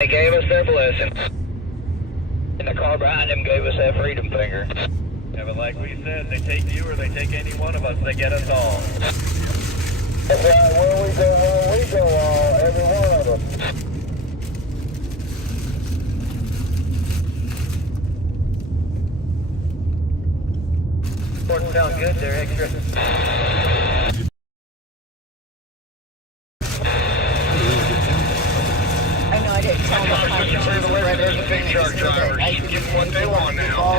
They gave us their blessing. And the car behind them gave us that freedom finger. Yeah, but like we said, they take you or they take any one of us, they get us all. That's right, where we go all, every one of them. Ports sound good, they're extra. I know I didn't tell them what kind of cheese or bread or anything. I just knew that I could get what they want now.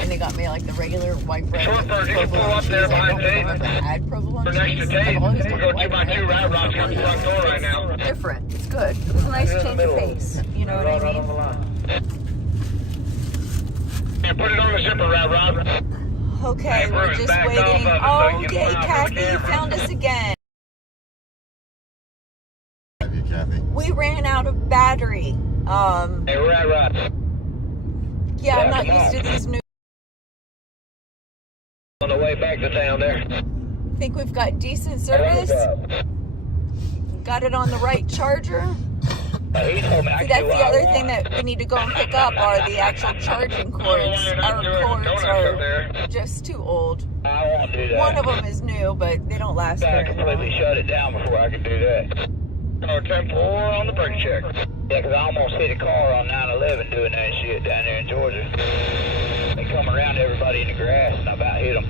And they got me like the regular white bread. Short bird, you can pull up there behind Tate. For next to Tate, we'll go 2x2 ride routes out the front door right now. Different. It's good. It's a nice change of pace. You know what I mean? Yeah, put it on the zipper ride, Rob. Okay, we're just waiting. Oh, yay, Kathy, you found us again. We ran out of battery. Hey, we're at Rob. Yeah, I'm not used to these new. On the way back to town there. Think we've got decent service. Got it on the right charger. See, that's the other thing that we need to go and pick up are the actual charging cords. Our cords are just too old. I won't do that. One of them is new, but they don't last I very long. completely shut it down before I could do that. Oh, 10-4 on the brake check. Yeah, because I almost hit a car on 9/11 doing that shit down there in Georgia. They come around everybody in the grass and I about hit them.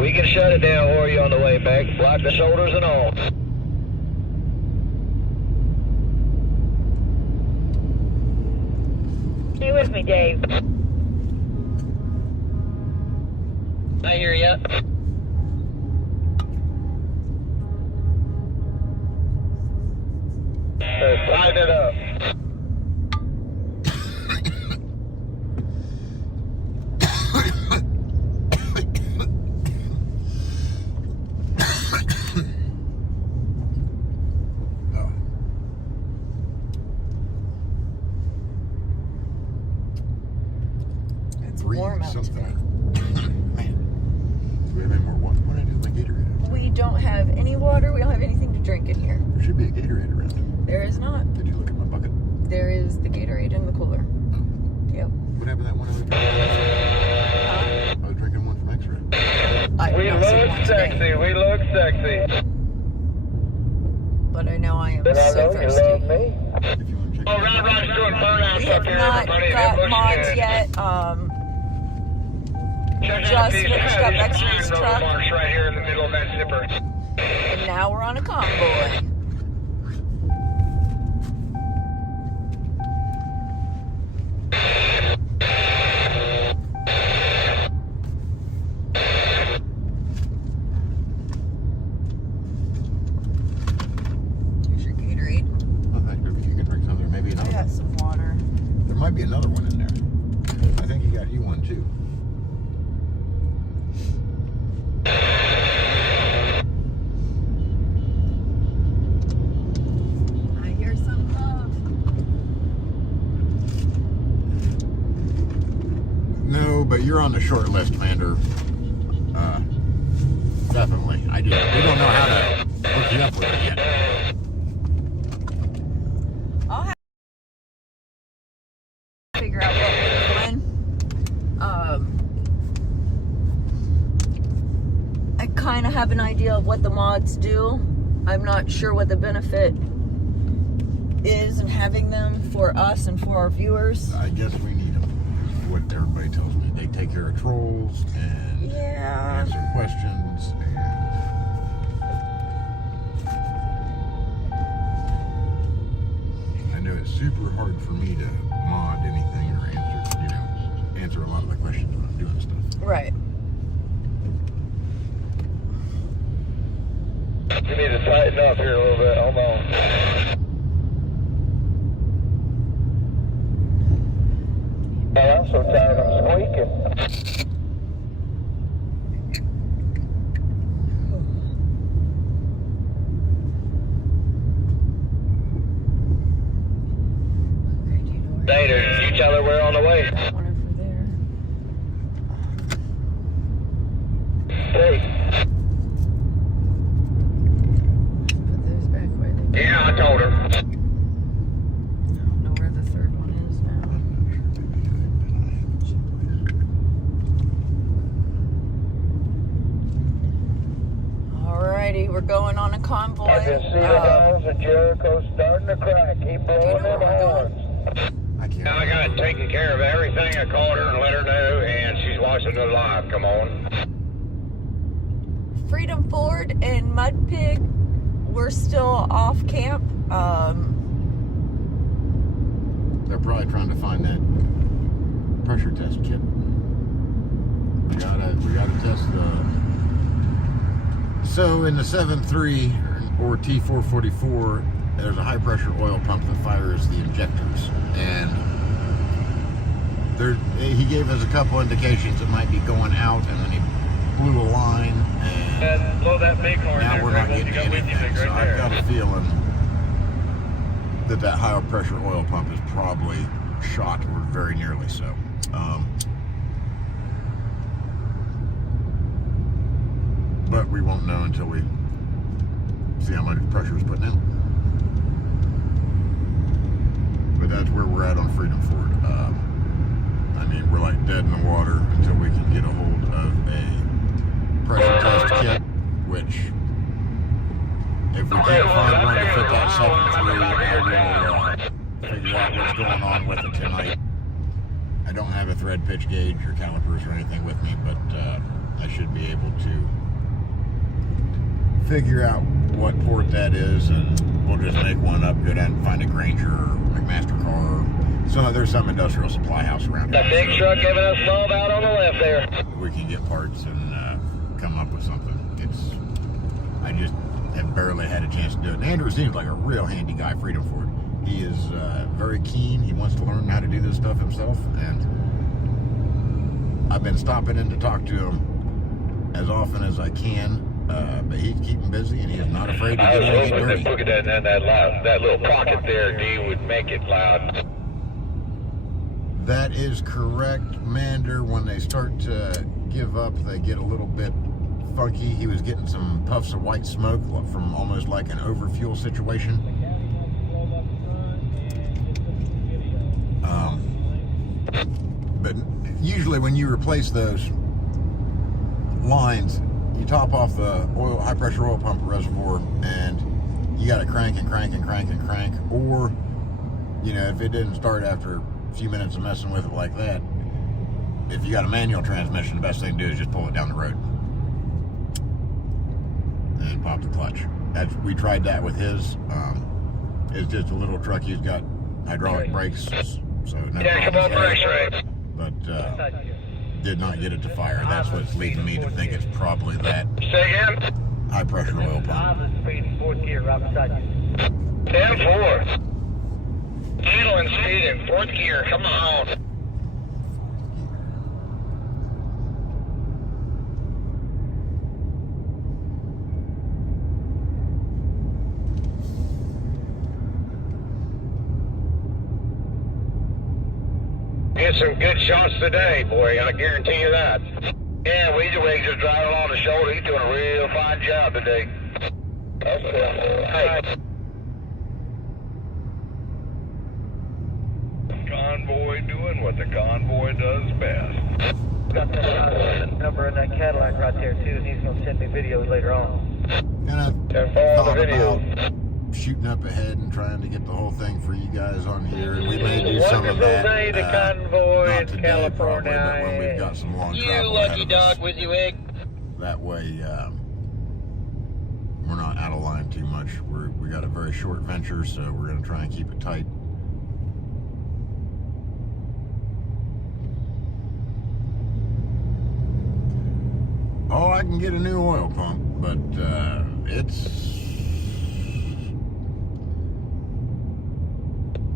We can shut it down for you on the way back. Block the shoulders and all. Stay with me, Dave. I hear ya. Light it up. It's warm out today. Man, do we have any more water? What did I do with my Gatorade? We don't have any water. We don't have anything to drink in here. There should be a Gatorade around here. There is not. Did you look at my bucket? There is the Gatorade in the cooler. Oh. Yep. What happened to that one I was drinking? I was drinking one from X-Ray. We look sexy. We look sexy. But I know I am Then I so know you thirsty. love me. If you want to check Oh, Rod Rod's doing burnouts We up have here, not everybody. got They're mods pushing yet. Check Just out these finished up X-Ray's roller truck. marks right here in the middle of that zipper. And now we're on a convoy. Here's your Gatorade. Oh, thank you. You can drink some there. Maybe I another got one. some water. There might be another one in there. I think he got you one too. I hear some love. No, but you're on the short list, Commander. Definitely. We don't know how to hook you up with it yet. I'll have to figure out what we're doing. I kind of have an idea of what the mods do. I'm not sure what the benefit is in having them for us and for our viewers. I guess we need them. What everybody tells me. They take care of trolls and Yeah. answer questions. And I know it's super hard for me to mod anything or answer a lot of the questions when I'm doing stuff. Right. You need to tighten up here a little bit. Hold on. Oh, I'm so tired of squeaking. Later, you tell her we're on the way. One over there. Hey. Alrighty, we're going on a convoy. I can see the hills of Jericho starting to crack. Keep blowing them horns. I can't. I got it taken care of everything. I called her and let her know, and she's watching it live. Come on. Freedom Ford and Mud Pig, we're still off camp. They're probably trying to find that pressure test kit. We gotta test the. So in the 7.3 or T444, there's a high pressure oil pump that fires the injectors, and he gave us a couple indications it might be going out, and then he blew a line, and blow that big horn. now there, we're not Greg. getting You got anything. Whitney So right I've there. got a feeling that high pressure oil pump is probably shot, or very nearly so. But we won't know until we see how much pressure is putting in. But that's where we're at on Freedom Ford. I mean, we're like dead in the water until we can get a hold of a pressure test kit, which, if we can't find one to fit that 7.3, I will figure out what's going on with it tonight. I don't have a thread pitch gauge or calipers or anything with me, but I should be able to figure out what port that is, and we'll just make one up, go down and find a Granger or McMaster car. So there's some industrial supply house around here. The big truck giving us love out on the left there. We can get parts and come up with something. I just have barely had a chance to do it. And Andrew seems like a real handy guy, Freedom Ford. He is very keen. He wants to learn how to do this stuff himself, and I've been stopping in to talk to him as often as I can. But he's keeping busy, and he is not afraid to get in and get dirty. Look at that, and that little pocket there, D, would make it loud. That is correct, Mander. When they start to give up, they get a little bit funky. He was getting some puffs of white smoke from almost like an overfuel situation. But usually when you replace those lines, you top off the high pressure oil pump reservoir, and you got to crank and crank and crank and crank. Or, you know, if it didn't start after a few minutes of messing with it like that, if you got a manual transmission, the best thing to do is just pull it down the road and pop the clutch. We tried that with his. It's just a little truck. He's got hydraulic brakes, so no Yeah, come on, brakes, right? But did not get it to fire. That's what's leading me to think it's probably that Say again? high pressure oil pump. Fourth gear, right beside you. 10-4. Handling speed in fourth gear, come on. Get some good shots today, boy. I guarantee you that. Yeah, Weezy just driving along the shoulder. He's doing a real fine job today. That's cool. Hey. Convoy doing what the convoy does best. Got that number in that Cadillac right there too, and he's gonna send me videos later on. And I thought about shooting up ahead and trying to get the whole thing for you guys on here, and we may do some of that. Day to Convoy Not in today, California. probably, but when we've got some long travel ahead of us. with you, egg. That way, we're not out of line too much. We got a very short venture, so we're going to try and keep it tight. Oh, I can get a new oil pump, but it's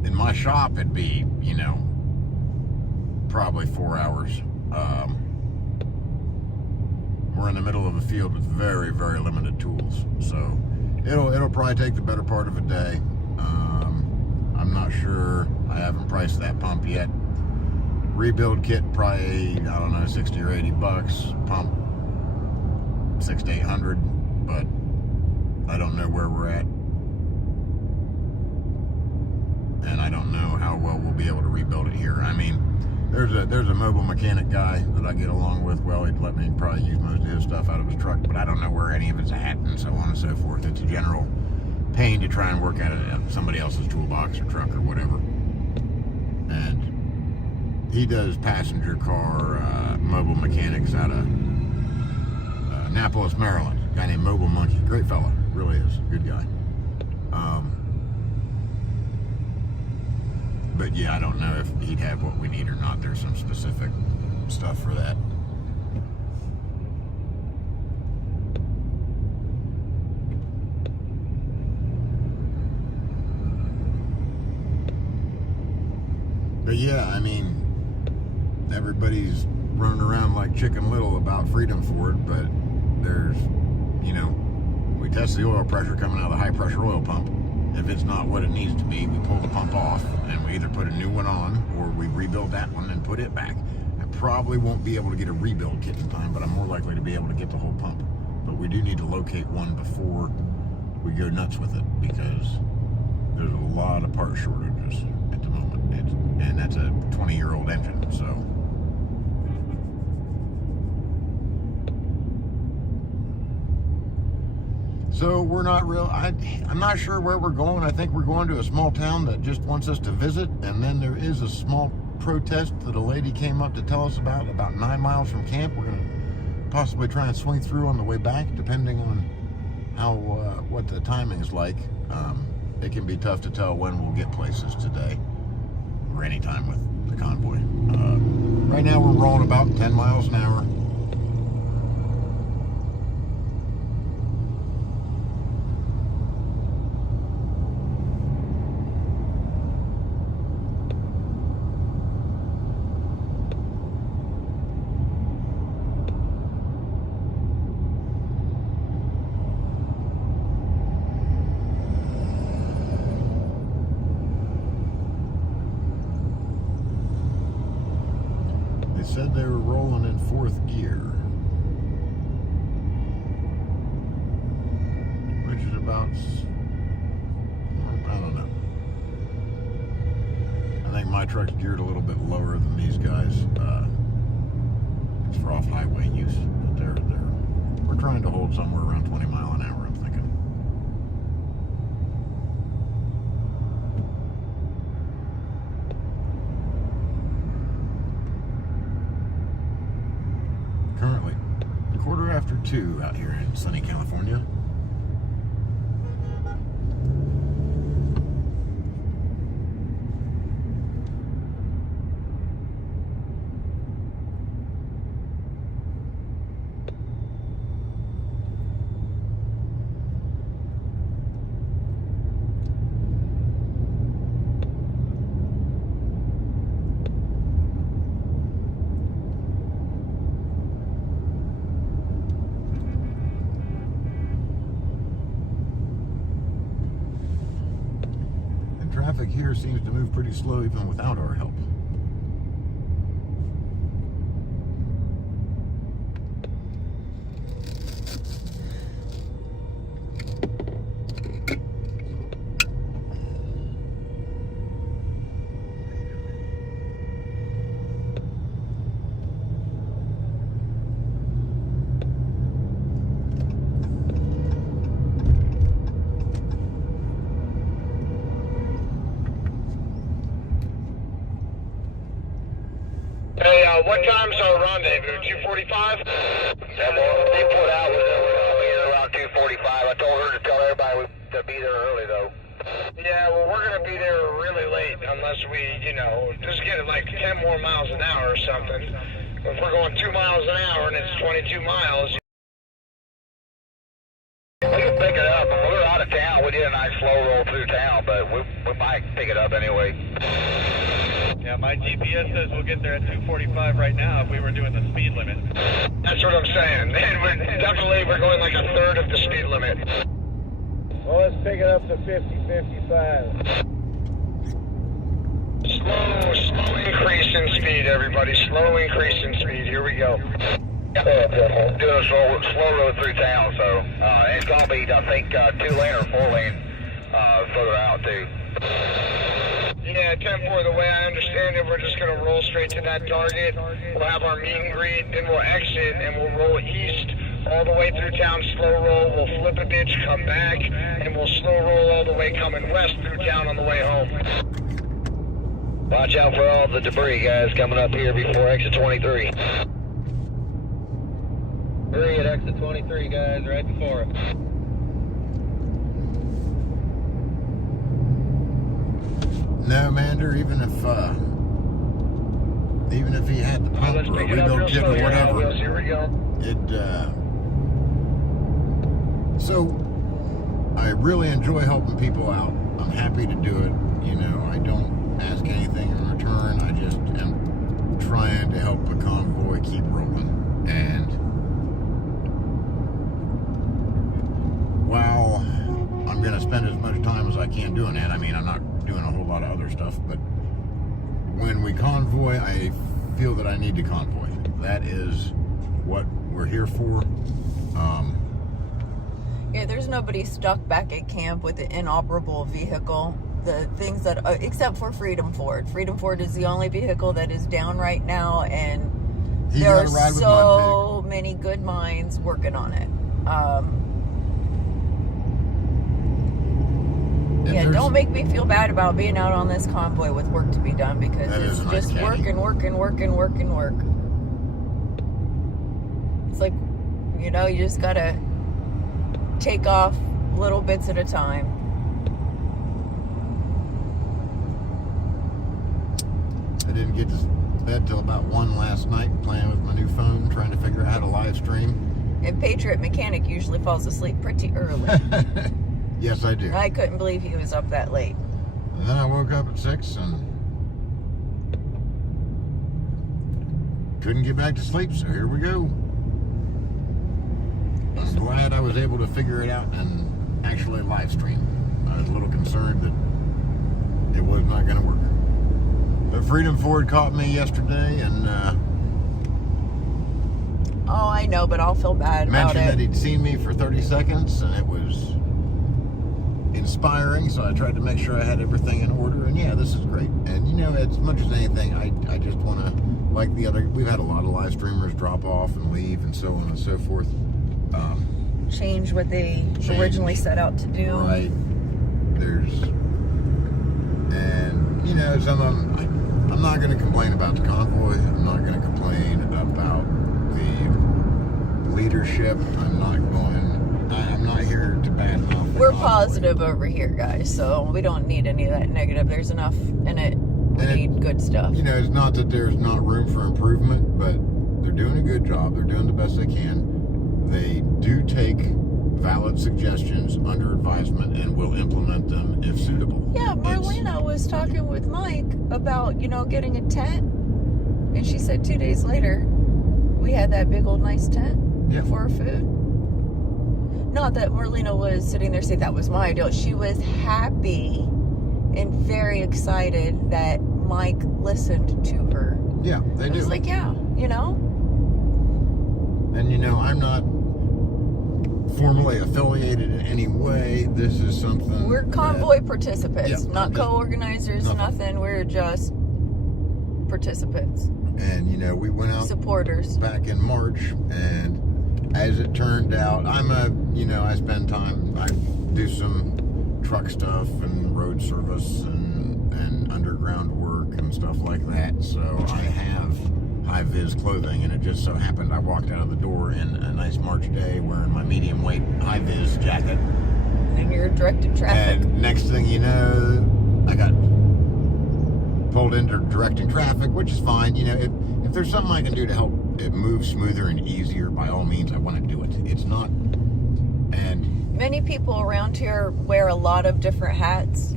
in my shop. It'd be, you know, probably 4 hours. We're in the middle of a field with very, very limited tools, so it'll probably take the better part of a day. I'm not sure. I haven't priced that pump yet. Rebuild kit probably, I don't know, 60 or 80 bucks. Pump 600 to 800, but I don't know where we're at, and I don't know how well we'll be able to rebuild it here. I mean, There's a mobile mechanic guy that I get along with. Well, he'd let me probably use most of his stuff out of his truck, but I don't know where any of it's at and so on and so forth. It's a general pain to try and work out of somebody else's toolbox or truck or whatever. And he does passenger car mobile mechanics out of Annapolis, Maryland. A guy named Mobile Monkey. Great fella. Really is. Good guy. But yeah, I don't know if he'd have what we need or not. There's some specific stuff for that. But yeah, I mean, everybody's running around like Chicken Little about Freedom Ford, but there's, you know, we test the oil pressure coming out of the high pressure oil pump. If it's not what it needs to be, we pull the pump off and we either put a new one on or we rebuild that one and put it back. I probably won't be able to get a rebuild kit in time, but I'm more likely to be able to get the whole pump. But we do need to locate one before we go nuts with it because there's a lot of part shortages at the moment. And that's a 20-year-old engine, so. So we're not real, I'm not sure where we're going. I think we're going to a small town that just wants us to visit. And then there is a small protest that a lady came up to tell us about 9 miles from camp. We're gonna possibly try and swing through on the way back, depending on how, what the timing is like. It can be tough to tell when we'll get places today or anytime with the convoy. Right now we're rolling about 10 miles an hour. Said they were rolling in 4th gear, which is about, I don't know. I think my truck's geared a little bit lower than these guys. It's for off-highway use, but we're trying to hold somewhere around 20 mile an hour, I'm thinking. Currently, 2:15 out here in sunny California. Traffic here seems to move pretty slow even without our help. What time's our rendezvous? 2:45? Yeah, well, they put out was around 2:45. I told her to tell everybody to be there early, though. Yeah, well, we're going to be there really late unless we, just get it like 10 more miles an hour or something. If we're going 2 miles an hour and it's 22 miles, we can pick it up. When we were out of town, we did a nice slow roll through town, but we might pick it up anyway. Yeah, my GPS says we'll get there at 2:45 right now if we were doing the speed limit. That's what I'm saying. And we're going like a third of the speed limit. Well, let's pick it up to 50, 55. Slow increase in speed, everybody. Slow increase in speed. Here we go. Doing a slow road through town, so it's going to be, I think, 2-lane or 4-lane further out, too. Yeah, 10-4, the way I understand it, we're just going to roll straight to that target. We'll have our meet and greet, then we'll exit, and we'll roll east all the way through town, slow roll. We'll flip a ditch, come back, and we'll slow roll all the way coming west through town on the way home. Watch out for all the debris, guys, coming up here before exit 23. Hurry at exit 23, guys, right before it. No, Mander, even if he had the pump or a rebuild kit or whatever, Here we go. So I really enjoy helping people out. I'm happy to do it. You know, I don't ask anything in return. I just am trying to help the convoy keep rolling. And while I'm going to spend as much time as I can doing that, I mean, I'm not doing a whole lot of other stuff, but when we convoy, I feel that I need to convoy. That is what we're here for. Yeah, there's nobody stuck back at camp with an inoperable vehicle. The things that, except for Freedom Ford. Freedom Ford is the only vehicle that is down right now, and there are so many good minds working on it. Yeah, don't make me feel bad about being out on this convoy with work to be done, because it's just work and work and work and work and work. It's like, you know, you just gotta take off little bits at a time. I didn't get to bed till about 1 last night, playing with my new phone, trying to figure out how to live stream. And PatriotMechanic usually falls asleep pretty early. Yes, I do. I couldn't believe he was up that late. And then I woke up at 6 and couldn't get back to sleep, so here we go. I'm glad I was able to figure it out and actually live stream. I was a little concerned that it was not going to work. But Freedom Ford caught me yesterday and oh, I know, but I'll feel bad about it. mentioned that he'd seen me for 30 seconds, and it was inspiring, so I tried to make sure I had everything in order, and yeah, this is great. And you know, as much as anything, I just want to, like the other, we've had a lot of live streamers drop off and leave and so on and so forth. Change what they originally set out to do. Right. And you know, some of them, I'm not going to complain about the convoy. I'm not going to complain about the leadership. I'm not here to badmouth. We're positive over here, guys, so we don't need any of that negative. There's enough in it. We need good stuff. You know, it's not that there's not room for improvement, but they're doing a good job. They're doing the best they can. They do take valid suggestions under advisement and will implement them if suitable. Yeah, Marlena was talking with Mike about, you know, getting a tent, and she said 2 days later we had that big old nice tent for our food. Not that Marlena was sitting there saying that was my idea. She was happy and very excited that Mike listened to her. Yeah, they do. I was like, yeah, you know. And you know, I'm not formally affiliated in any way. This is something. We're convoy participants, not co-organizers, nothing. We're just participants. And you know, we went out supporters back in March, and as it turned out, I spend time, I do some truck stuff and road service and underground work and stuff like that. So I have high-vis clothing, and it just so happened I walked out of the door in a nice March day wearing my medium weight high-vis jacket. And you're directed traffic. And next thing you know, I got pulled into directing traffic, which is fine. You know, if there's something I can do to help it move smoother and easier, by all means, I want to do it. It's not, and many people around here wear a lot of different hats,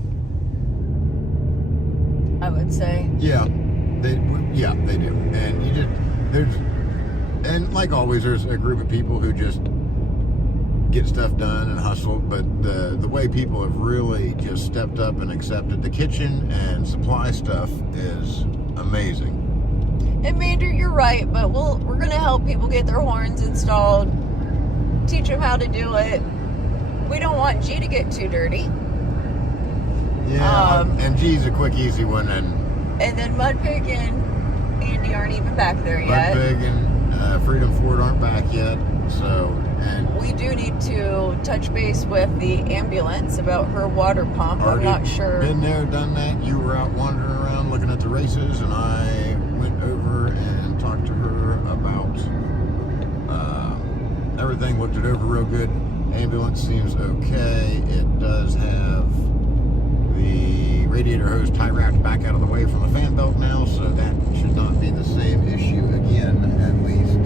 I would say. Yeah, they do. And and like always, there's a group of people who just get stuff done and hustle, but the way people have really just stepped up and accepted the kitchen and supply stuff is amazing. And Mander, you're right, but we're going to help people get their horns installed, teach them how to do it. We don't want G to get too dirty. Yeah, MG's a quick, easy one, and then Mudpig and Andy aren't even back there yet. Mudpig and Freedom Ford aren't back yet, so, and we do need to touch base with the ambulance about her water pump. I'm not sure. Been there, done that. You were out wandering around looking at the races, and I went over and talked to her about everything. Looked it over real good. Ambulance seems okay. It does have the radiator hose tie wrapped back out of the way from the fan belt now, so that should not be the same issue again, at least.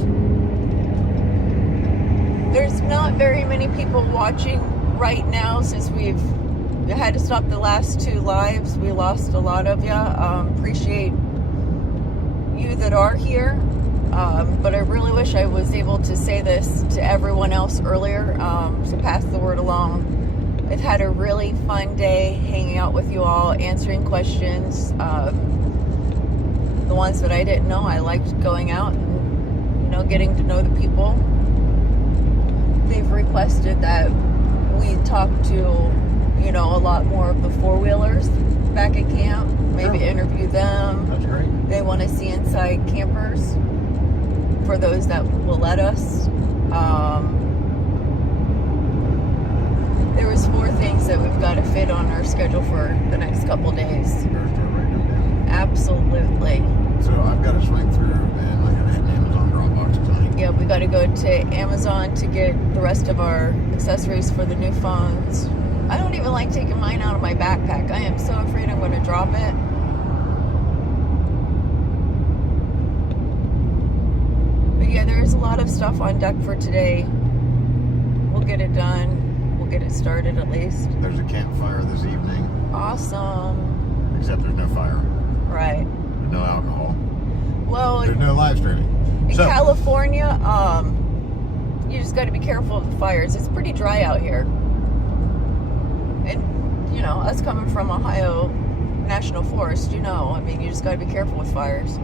There's not very many people watching right now since we've had to stop the last 2 lives. We lost a lot of you. Appreciate you that are here. But I really wish I was able to say this to everyone else earlier, to pass the word along. I've had a really fun day hanging out with you all, answering questions. The ones that I didn't know, I liked going out and, getting to know the people. They've requested that we talk to, a lot more of the 4-wheelers back at camp, maybe interview them. That's great. They want to see inside campers for those that will let us. There was 4 things that we've got to fit on our schedule for the next couple days. Absolutely. So I've got to swing through and look at an Amazon Dropbox tonight. Yeah, we got to go to Amazon to get the rest of our accessories for the new phones. I don't even like taking mine out of my backpack. I am so afraid I'm going to drop it. But yeah, there's a lot of stuff on deck for today. We'll get it done. We'll get it started at least. There's a campfire this evening. Awesome. Except there's no fire. Right. There's no alcohol. Well, there's no live streaming. In California, you just got to be careful of the fires. It's pretty dry out here. And, us coming from Ohio National Forest, you just got to be careful with fires.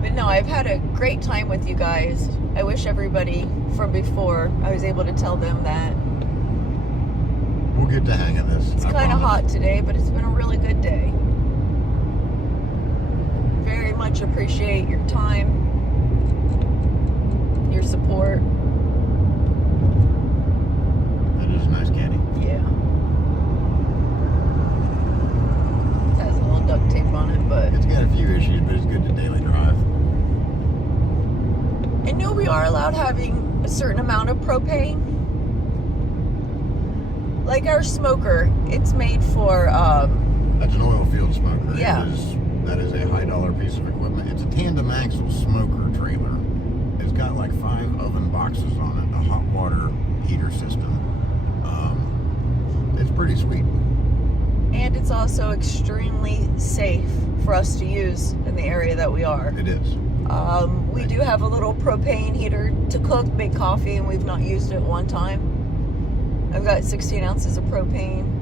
But no, I've had a great time with you guys. I wish everybody from before, I was able to tell them that. We'll get the hang of this. It's kind of hot today, but it's been a really good day. Very much appreciate your time, your support. That is a nice caddy. Yeah. It has a little duct tape on it, but it's got a few issues, but it's good to daily drive. I know we are allowed having a certain amount of propane. Like our smoker, it's made for that's an oil field smoker. Yeah. That is a high dollar piece of equipment. It's a tandem axle smoker trailer. It's got like 5 oven boxes on it, a hot water heater system. It's pretty sweet. And it's also extremely safe for us to use in the area that we are. It is. We do have a little propane heater to cook, make coffee, and we've not used it one time. I've got 16 ounces of propane.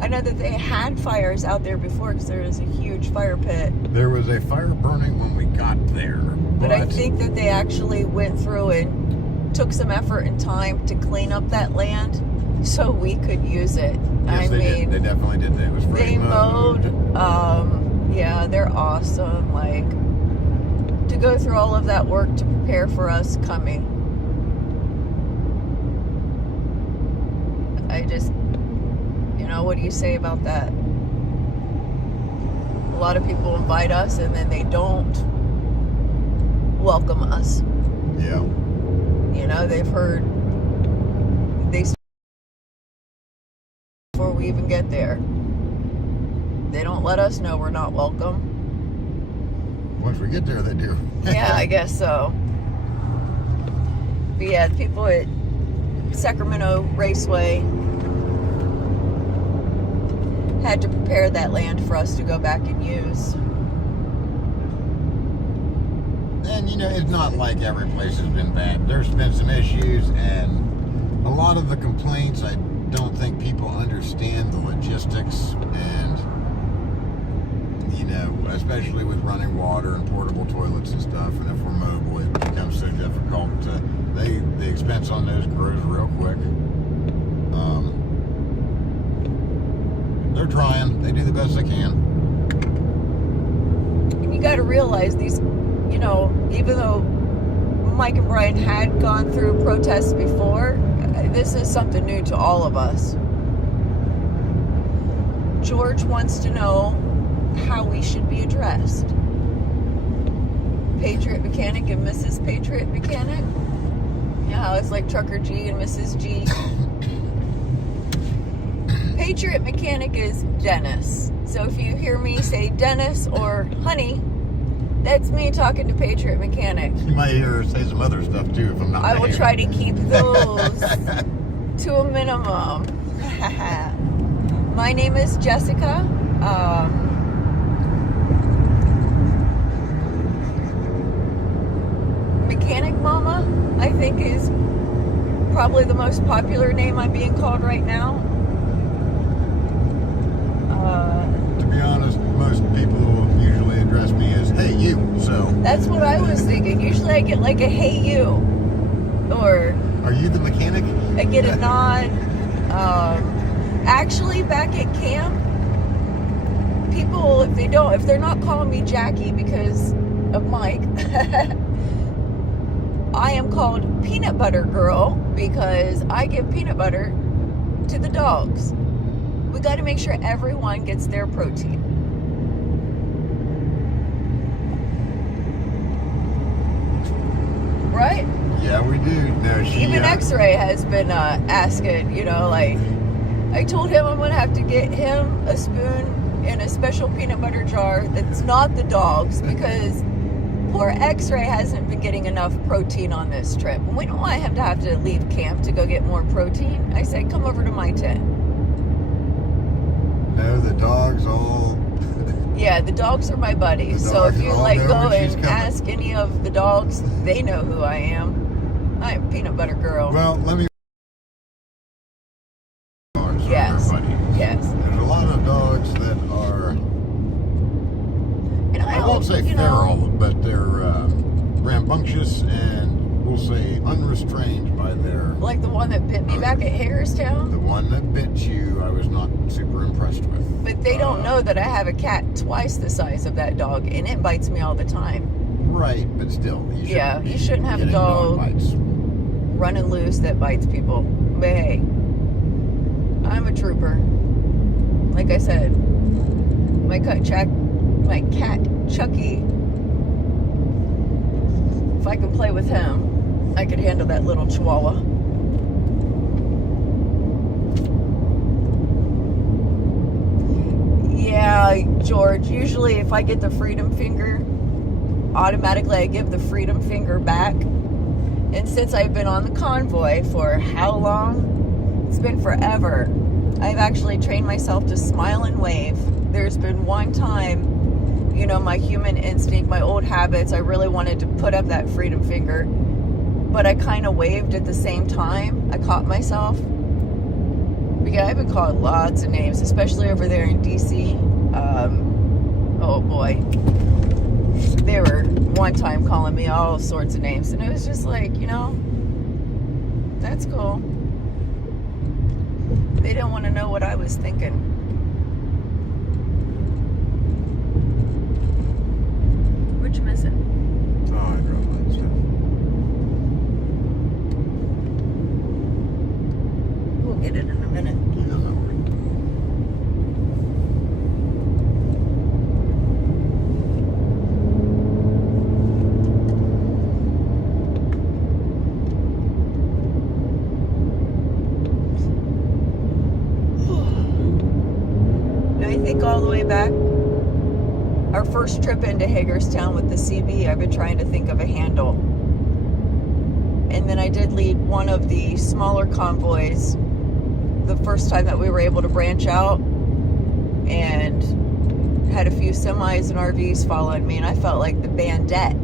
I know that they had fires out there before because there was a huge fire pit. There was a fire burning when we got there. But I think that they actually went through and took some effort and time to clean up that land so we could use it. Yes, they did. They definitely did. It was they mowed. Yeah, they're awesome. Like, to go through all of that work to prepare for us coming. I just, what do you say about that? A lot of people invite us and then they don't welcome us. Yeah. They've heard before we even get there. They don't let us know we're not welcome. Once we get there, they do. Yeah, I guess so. But yeah, the people at Sacramento Raceway had to prepare that land for us to go back and use. And it's not like every place has been bad. There's been some issues, and a lot of the complaints, I don't think people understand the logistics, and especially with running water and portable toilets and stuff, and if we're mobile, it becomes so difficult. expense on those grows real quick. They're trying. They do the best they can. And you got to realize these, you know, even though Mike and Brian had gone through protests before, this is something new to all of us. George wants to know how we should be addressed. Patriot Mechanic and Mrs. Patriot Mechanic. Yeah, it's like Trucker G and Mrs. G. Patriot Mechanic is Dennis. So if you hear me say Dennis or honey, that's me talking to Patriot Mechanic. You might hear her say some other stuff too if I'm not I will there. try to keep those to a minimum. My name is Jessica. Mechanic Mama, I think, is probably the most popular name I'm being called right now. To be honest, most people usually address me as, hey, you, so. That's what I was thinking. Usually I get like a hey you, or Are you the mechanic? I get a nod. Actually, back at camp, people, if they're not calling me Jackie because of Mike, I am called Peanut Butter Girl because I give peanut butter to the dogs. We got to make sure everyone gets their protein. Right? Yeah, we do. No, Even X-Ray has been asking, you know, like, I told him I'm going to have to get him a spoon in a special peanut butter jar that's not the dog's because poor X-Ray hasn't been getting enough protein on this trip. And we don't want him to have to leave camp to go get more protein. I said, come over to my tent. No, the dogs all... Yeah, the dogs are my buddies. So if you like go and ask any of the dogs, they know who I am. I'm Peanut Butter Girl. Well, let me... Dogs Yes. are everybody. Yes. There's a lot of dogs that are... And I won't say feral, know, but they're rambunctious and we'll say unrestrained by their... like the one that bit me back at Harristown. The one that bit you, I was not super impressed with. But they don't know that I have a cat twice the size of that dog, and it bites me all the time. Right, but still. You shouldn't have a getting dog bites. running loose that bites people. But hey, I'm a trooper. Like I said, my cat Chucky, if I could play with him, I could handle that little chihuahua. Yeah, George, usually if I get the freedom finger, automatically I give the freedom finger back. And since I've been on the convoy for how long? It's been forever. I've actually trained myself to smile and wave. There's been one time, you know, my human instinct, my old habits, I really wanted to put up that freedom finger, but I kind of waved at the same time. I caught myself. Yeah, I've been called lots of names, especially over there in DC. Oh boy. They were one time calling me all sorts of names, and it was just like, you know, that's cool. They didn't want to know what I was thinking. What you missing? Oh, I dropped that stuff. We'll get it in a minute. Yeah, that worked. I think all the way back, our first trip into Hagerstown with the CB, I've been trying to think of a handle. And then I did lead one of the smaller convoys the first time that we were able to branch out, and had a few semis and RVs following me, and I felt like the bandette.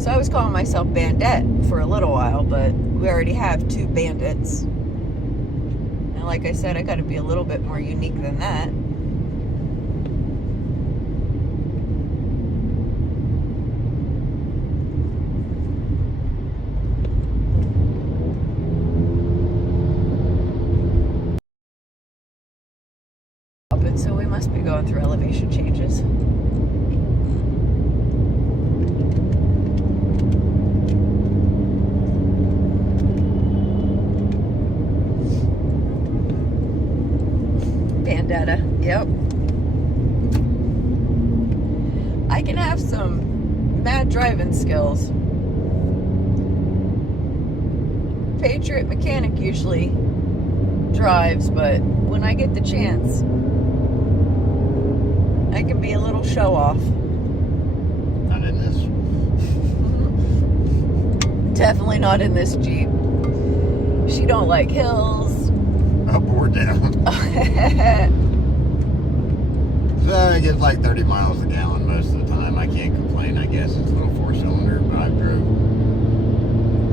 So I was calling myself Bandette for a little while, but we already have 2 bandits. And like I said, I got to be a little bit more unique than that. going through elevation changes. Bandetta, yep. I can have some mad driving skills. PatriotMechanic usually drives, but when I get the chance, I can be a little show off. Not in this. Definitely not in this Jeep. She don't like hills. Up or down. So I get like 30 miles a gallon most of the time. I can't complain. I guess it's a little 4-cylinder, but I've drove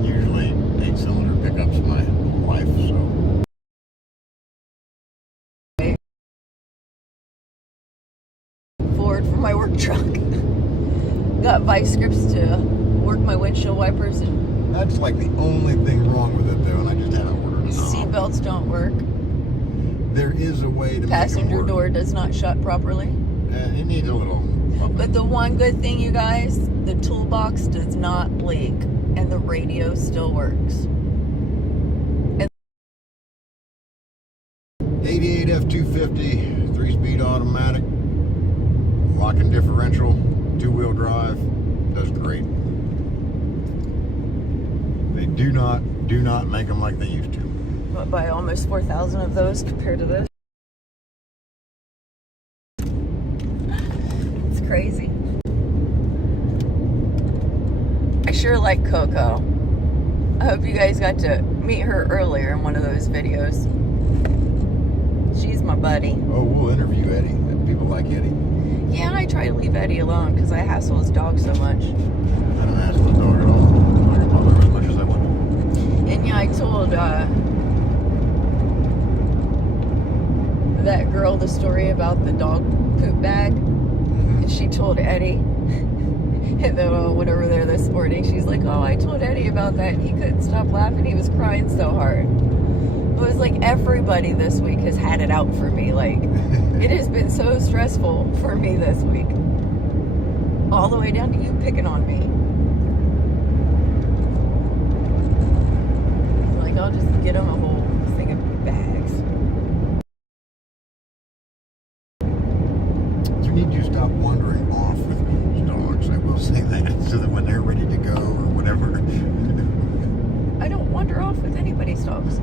usually 8-cylinder pickups my whole life, so. Forward for my work truck. Got vice grips to work my windshield wipers, and That's like the only thing wrong with it, though, and I just haven't ordered a knob. seat belts don't work. There is a way to Passenger make it work. door does not shut properly. It needs a little. But the one good thing, you guys, the toolbox does not leak, and the radio still works. 88 F250, 3-speed automatic, locking differential, 2-wheel drive, does great. They do not make them like they used to. But buy almost 4,000 of those compared to this. It's crazy. I sure like Coco. I hope you guys got to meet her earlier in one of those videos. She's my buddy. Oh, we'll interview Eddie. People like Eddie. Yeah, and I try to leave Eddie alone because I hassle his dog so much. I don't hassle the dog at all. I can bother him as much as I want. And yeah, I told that girl the story about the dog poop bag. And she told Eddie. And then when I went over there this morning, she's like, oh, I told Eddie about that. And he couldn't stop laughing. He was crying so hard. It was like everybody this week has had it out for me. Like, it has been so stressful for me this week. All the way down to you picking on me. Like, I'll just get him a whole thing of bags. You need to stop wandering off with people's dogs. I will say that, so that when they're ready to go or whatever. I don't wander off with anybody's dogs.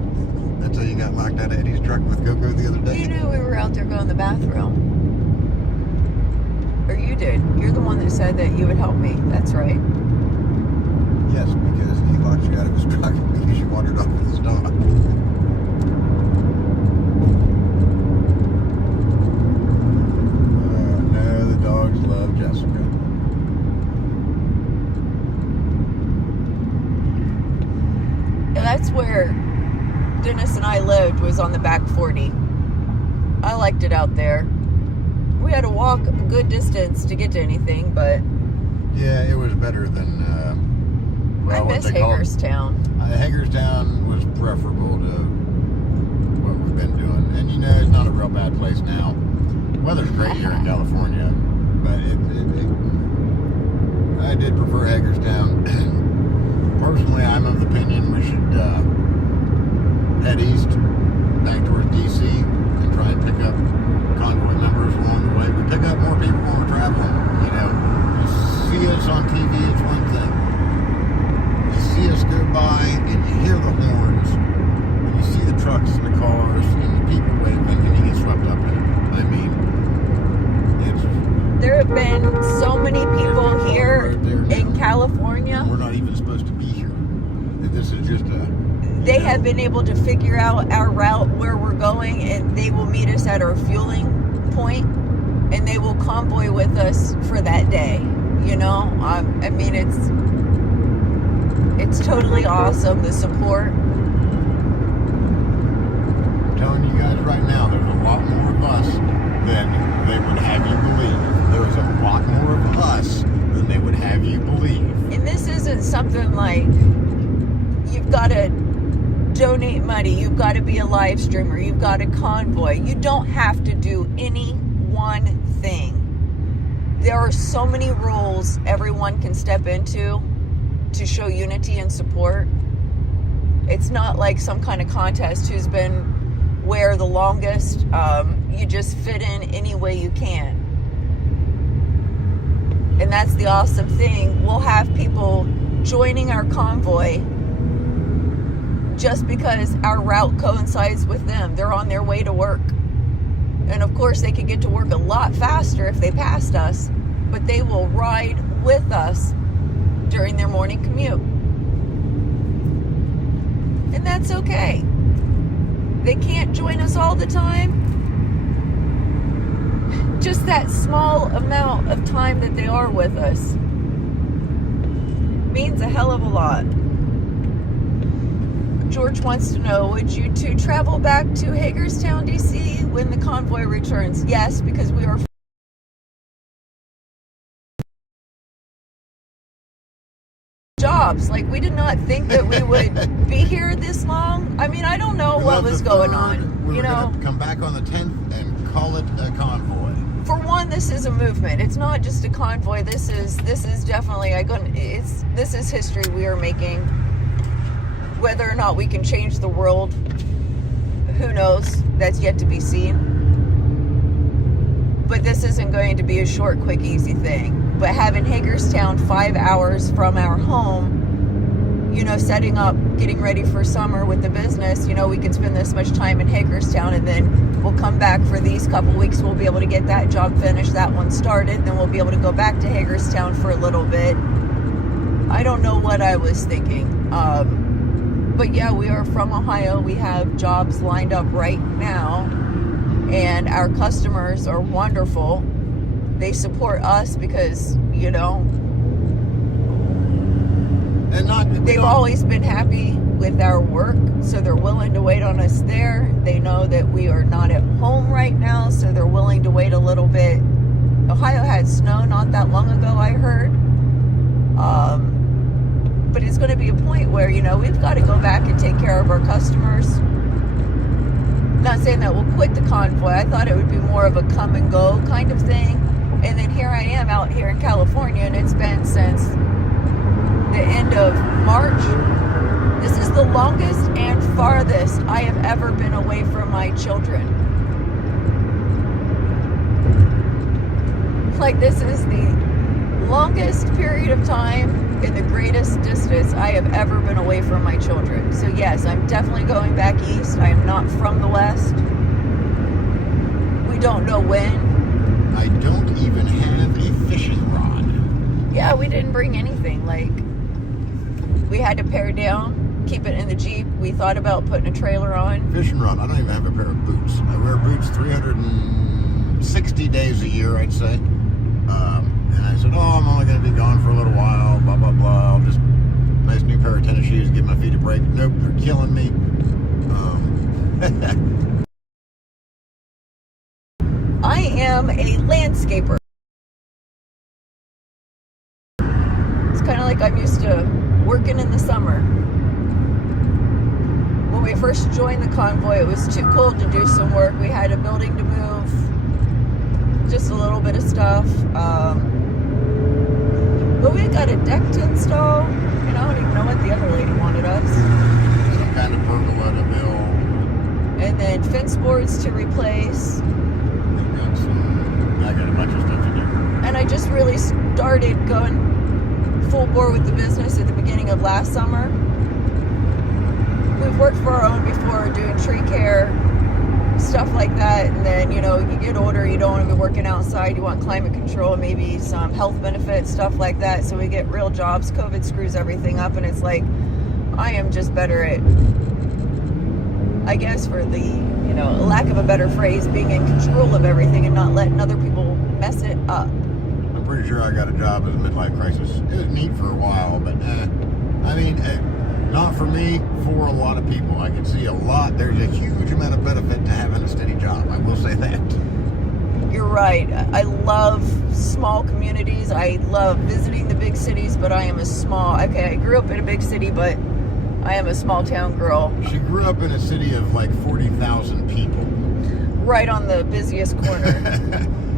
That's how you got locked out of Eddie's truck with Coco the other day? You knew we were out there going to the bathroom. Or you did. You're the one that said that you would help me. That's right. Yes, because he locked you out of his truck because you wandered off with his dog. No, the dogs love Jessica. And that's where Dennis and I lived, was on the back 40. I liked it out there. We had to walk a good distance to get to anything, but Yeah, it was better than, I miss Hagerstown. Hagerstown was preferable to what we've been doing. And you know, it's not a real bad place now. Weather's great here in California, but I did prefer Hagerstown. Personally, I'm of the opinion we should head east, back towards DC, and try and pick up Convoy members along the way. We pick up more people when we're traveling. You know, you see us on TV, it's one thing. You see us go by, and you hear the horns, and you see the trucks and the cars, and the people waving, and you get swept up in it. I mean, There have been so many people here in California. we're not even supposed to be here. This is just a... They have been able to figure out our route, where we're going, and they will meet us at our fueling point, and they will convoy with us for that day. You know, I mean, it's totally awesome, the support. I'm telling you guys right now, there's a lot more of us than they would have you believe. There's a lot more of us than they would have you believe. And this isn't something like you've got to donate money, you've got to be a live streamer, you've got to convoy. You don't have to do any one thing. There are so many roles everyone can step into to show unity and support. It's not like some kind of contest who's been where the longest. You just fit in any way you can. And that's the awesome thing. We'll have people joining our convoy just because our route coincides with them. They're on their way to work. And of course, they could get to work a lot faster if they passed us, but they will ride with us during their morning commute. And that's okay. They can't join us all the time. Just that small amount of time that they are with us means a hell of a lot. George wants to know, would you two travel back to Hagerstown, D.C. when the convoy returns? Yes, because we are jobs. Like, we did not think that we would be here this long. I mean, I don't know what was going on. We were going to come back on the 10th and call it a convoy. For one, this is a movement. It's not just a convoy. This is definitely this is history we are making. Whether or not we can change the world, who knows? That's yet to be seen. But this isn't going to be a short, quick, easy thing. But having Hagerstown 5 hours from our home, setting up, getting ready for summer with the business, we can spend this much time in Hagerstown, and then we'll come back for these couple weeks. We'll be able to get that job finished, that one started, then we'll be able to go back to Hagerstown for a little bit. I don't know what I was thinking. But yeah, we are from Ohio. We have jobs lined up right now, and our customers are wonderful. They support us because, they've always been happy with our work, so they're willing to wait on us there. They know that we are not at home right now, so they're willing to wait a little bit. Ohio had snow not that long ago, I heard. But it's going to be a point where, we've got to go back and take care of our customers. Not saying that we'll quit the convoy. I thought it would be more of a come and go kind of thing. And then here I am out here in California, and it's been since the end of March. This is the longest and farthest I have ever been away from my children. Like, this is the longest period of time and the greatest distance I have ever been away from my children. So yes, I'm definitely going back east. I am not from the west. We don't know when. I don't even have a fishing rod. Yeah, we didn't bring anything. Like, we had to pare down, keep it in the Jeep. We thought about putting a trailer on. Fishing rod. I don't even have a pair of boots. I wear boots 360 days a year, I'd say. And I said, I'm only going to be gone for a little while, blah, blah, blah. I'll just, nice new pair of tennis shoes, give my feet a break. Nope, they're killing me. I am a landscaper. It's kind of like I'm used to working in the summer. When we first joined the convoy, it was too cold to do some work. We had a building to move, just a little bit of stuff. But we got a deck to install, and I don't even know what the other lady wanted us. Some kind of pergola to build. And then fence boards to replace. I got a bunch of stuff to do. And I just really started going full bore with the business at the beginning of last summer. We've worked for our own before, doing tree care, stuff like that. And then, you get older, you don't want to be working outside, you want climate control, maybe some health benefits, stuff like that. So we get real jobs. COVID screws everything up, and it's like, I am just better at, I guess, for the, lack of a better phrase, being in control of everything and not letting other people mess it up. I'm pretty sure I got a job as a midlife crisis. It was neat for a while, but not for me, for a lot of people. I can see a lot. There's a huge amount of benefit to having a steady job. I will say that. You're right. I love small communities. I love visiting the big cities, but I grew up in a big city, but I am a small town girl. She grew up in a city of like 40,000 people. Right on the busiest corner.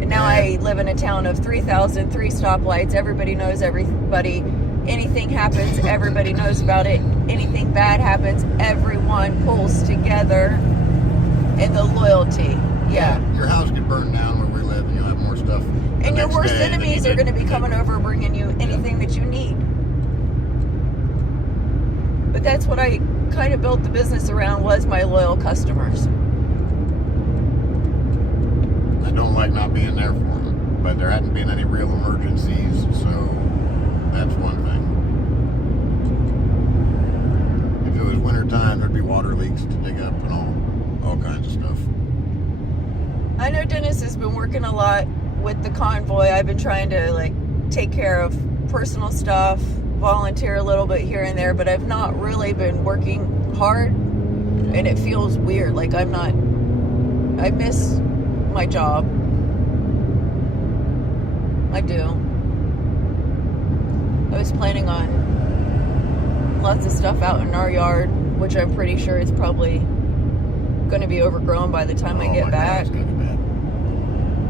And now I live in a town of 3,000, 3 stoplights. Everybody knows everybody. Anything happens, everybody knows about it. Anything bad happens, everyone pulls together. And the loyalty, yeah. Your house could burn down where we live, and you'll have more stuff. And your worst enemies are going to be coming over bringing you anything that you need. But that's what I kind of built the business around, was my loyal customers. I don't like not being there for them, but there hadn't been any real emergencies, so that's one thing. If it was wintertime, there'd be water leaks to dig up and all kinds of stuff. I know Dennis has been working a lot with the Convoy. I've been trying to like take care of personal stuff, volunteer a little bit here and there, but I've not really been working hard, and it feels weird. Like I miss my job. I do. I was planning on lots of stuff out in our yard, which I'm pretty sure it's probably going to be overgrown by the time I get back. God, it's gonna be bad.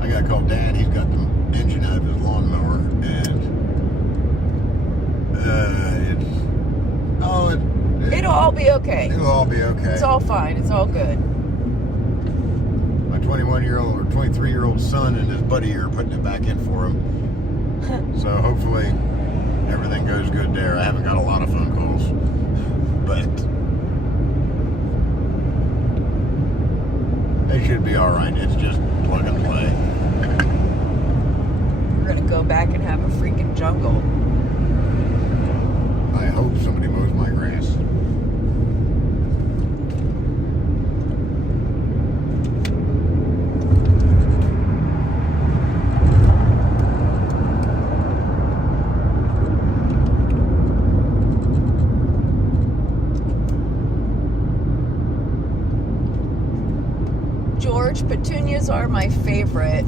I got to call Dad. He's got the engine out of his lawnmower, and it'll all be okay. It'll all be okay. It's all fine. It's all good. My 21-year-old or 23-year-old son and his buddy are putting it back in for him. So hopefully everything goes good there. I haven't got a lot of phone calls, but they should be all right. It's just plug and play. We're gonna go back and have a freaking jungle. I hope somebody mows my grass. George, petunias are my favorite.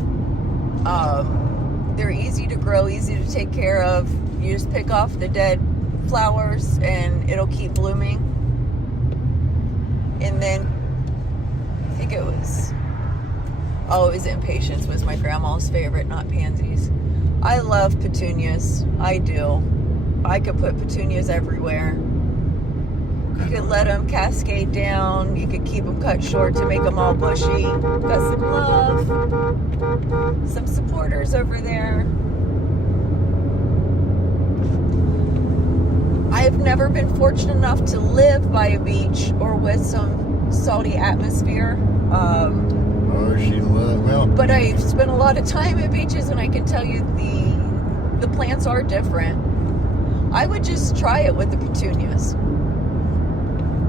They're easy to grow, easy to take care of. You just pick off the dead flowers and it'll keep blooming. And then I think it was impatiens was my grandma's favorite, not pansies. I love petunias. I do. I could put petunias everywhere. You could let them cascade down. You could keep them cut short to make them all bushy. Got some love. Some supporters over there. I've never been fortunate enough to live by a beach or with some salty atmosphere. But I've spent a lot of time at beaches, and I can tell you the plants are different. I would just try it with the petunias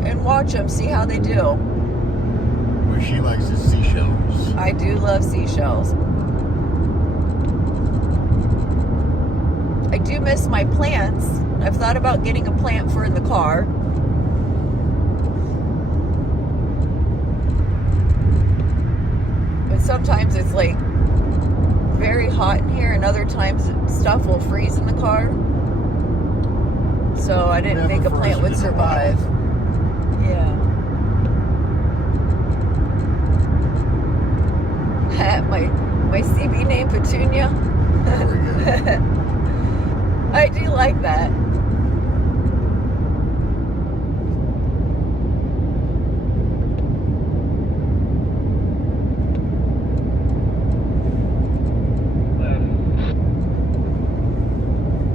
and watch them, see how they do. Well, she likes the seashells. I do love seashells. I do miss my plants. I've thought about getting a plant for in the car. But sometimes it's like very hot in here, and other times stuff will freeze in the car. So I didn't think a plant would survive. Yeah. my CB name Petunia. Very good. I do like that.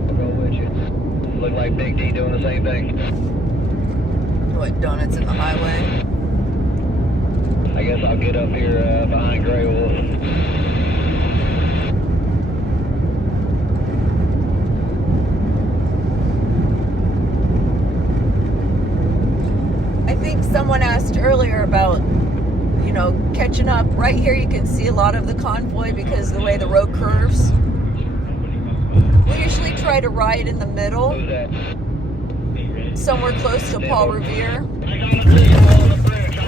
I'll go with you. Look like Big D doing the same thing. What, donuts in the highway? I guess I'll get up here behind Grey Wolf. I think someone asked earlier about, catching up. Right here you can see a lot of the Convoy because of the way the road curves. We usually try to ride in the middle, Who's that? somewhere close to Paul Revere. I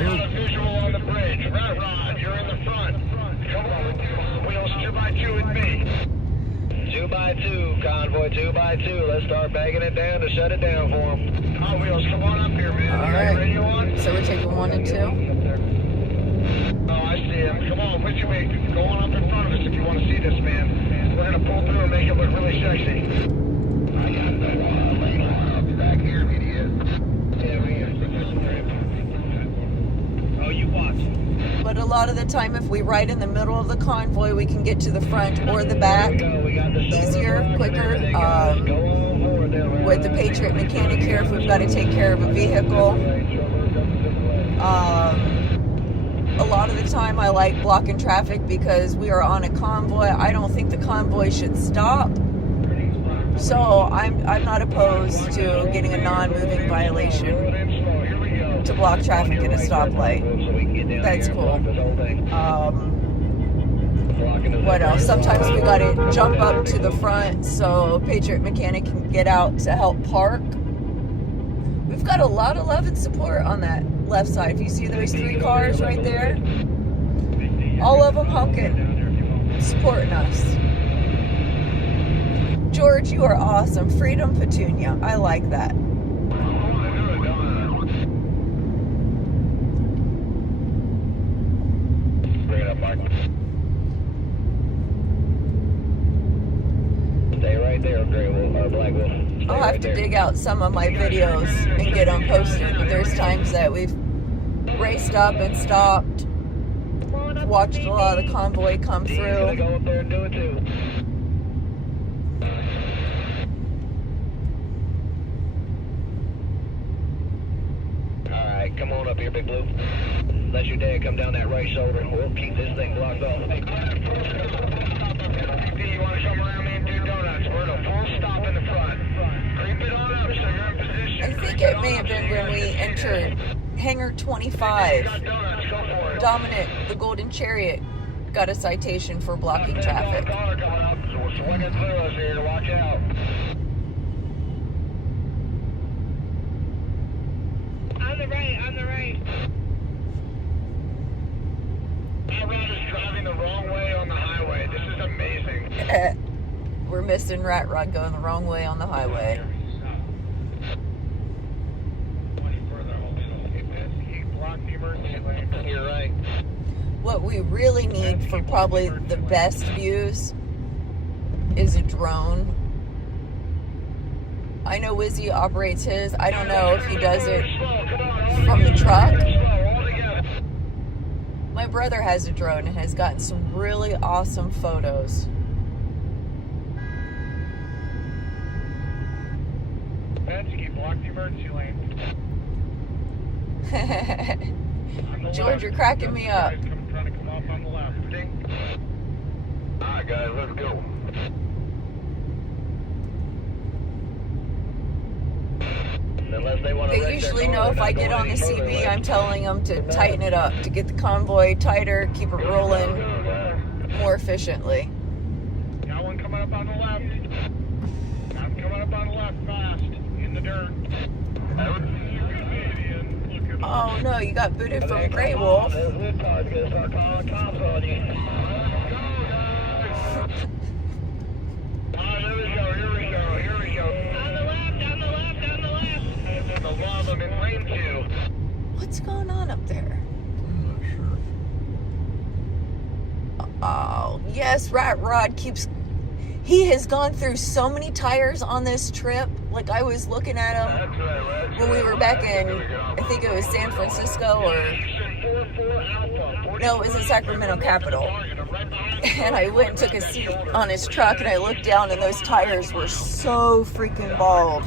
got a visual on the bridge. Right, Rod, you're in the front. Come on, wheels 2x2 with me. 2x2, Convoy, 2x2. Let's start bagging it down to shut it down for them. Oh, wheels, come on up here, man. All You got right. your radio on? So we're taking 1 and 2. Oh, I see him. Come on, which way? Go on up in front of us if you want to see this, man. We're going to pull through and make it look really sexy. I got that lane line back here, idiot. Yeah, we have to. Oh, you watch. But a lot of the time, if we ride in the middle of the convoy, we can get to the front or the back easier, quicker. With the PatriotMechanic here, if we've got to take care of a vehicle. A lot of the time, I like blocking traffic because we are on a convoy. I don't think the convoy should stop. So I'm not opposed to getting a non-moving violation to block traffic at a stoplight. That's cool. What else? Sometimes we gotta jump up to the front so PatriotMechanic can get out to help park. We've got a lot of love and support on that left side. If you see those 3 cars right there, all of them honking, supporting us. George, you are awesome. Freedom Petunia. I like that. Bring it up, Mark. Stay right there, Gray Wolf, or Black Wolf. I'll have to dig out some of my videos and get them posted, but there's times that we've raced up and stopped, watched a lot of the convoy come through. Go up there and do it too. Alright, come on up here, Big Blue. Let your dad come down that right shoulder and we'll keep this thing blocked off. You want to come around me and do donuts? We're at a full stop in the front. Creep it on up so you're in position. I think it may have been when we entered Hangar 25. Dominic, the Golden Chariot, got a citation for blocking traffic. Car coming up, so we're swinging through us here. Watch out. On the right, on the right. That road is driving the wrong way on the highway. This is amazing. We're missing Rat Rod going the wrong way on the highway. He blocked the emergency lane. You're right. What we really need for probably the best views is a drone. I know Wizzy operates his. I don't know if he does it from the truck. My brother has a drone and has gotten some really awesome photos. He blocked the emergency lane. George, you're cracking me up. Trying to come off on the left. Alright guys, let's go. They usually know if I get on the CB, I'm telling them to tighten it up, to get the convoy tighter, keep it rolling more efficiently. Got one coming up on the left. I'm coming up on the left fast, in the dirt. Oh no, you got booted from Grey Wolf. What's going on up there? I'm not sure. Oh, yes, Rat Rod keeps... He has gone through so many tires on this trip. Like, I was looking at him when we were back in, I think it was San Francisco or... No, it was in Sacramento Capital. And I went and took a seat on his truck and I looked down and those tires were so freaking bald.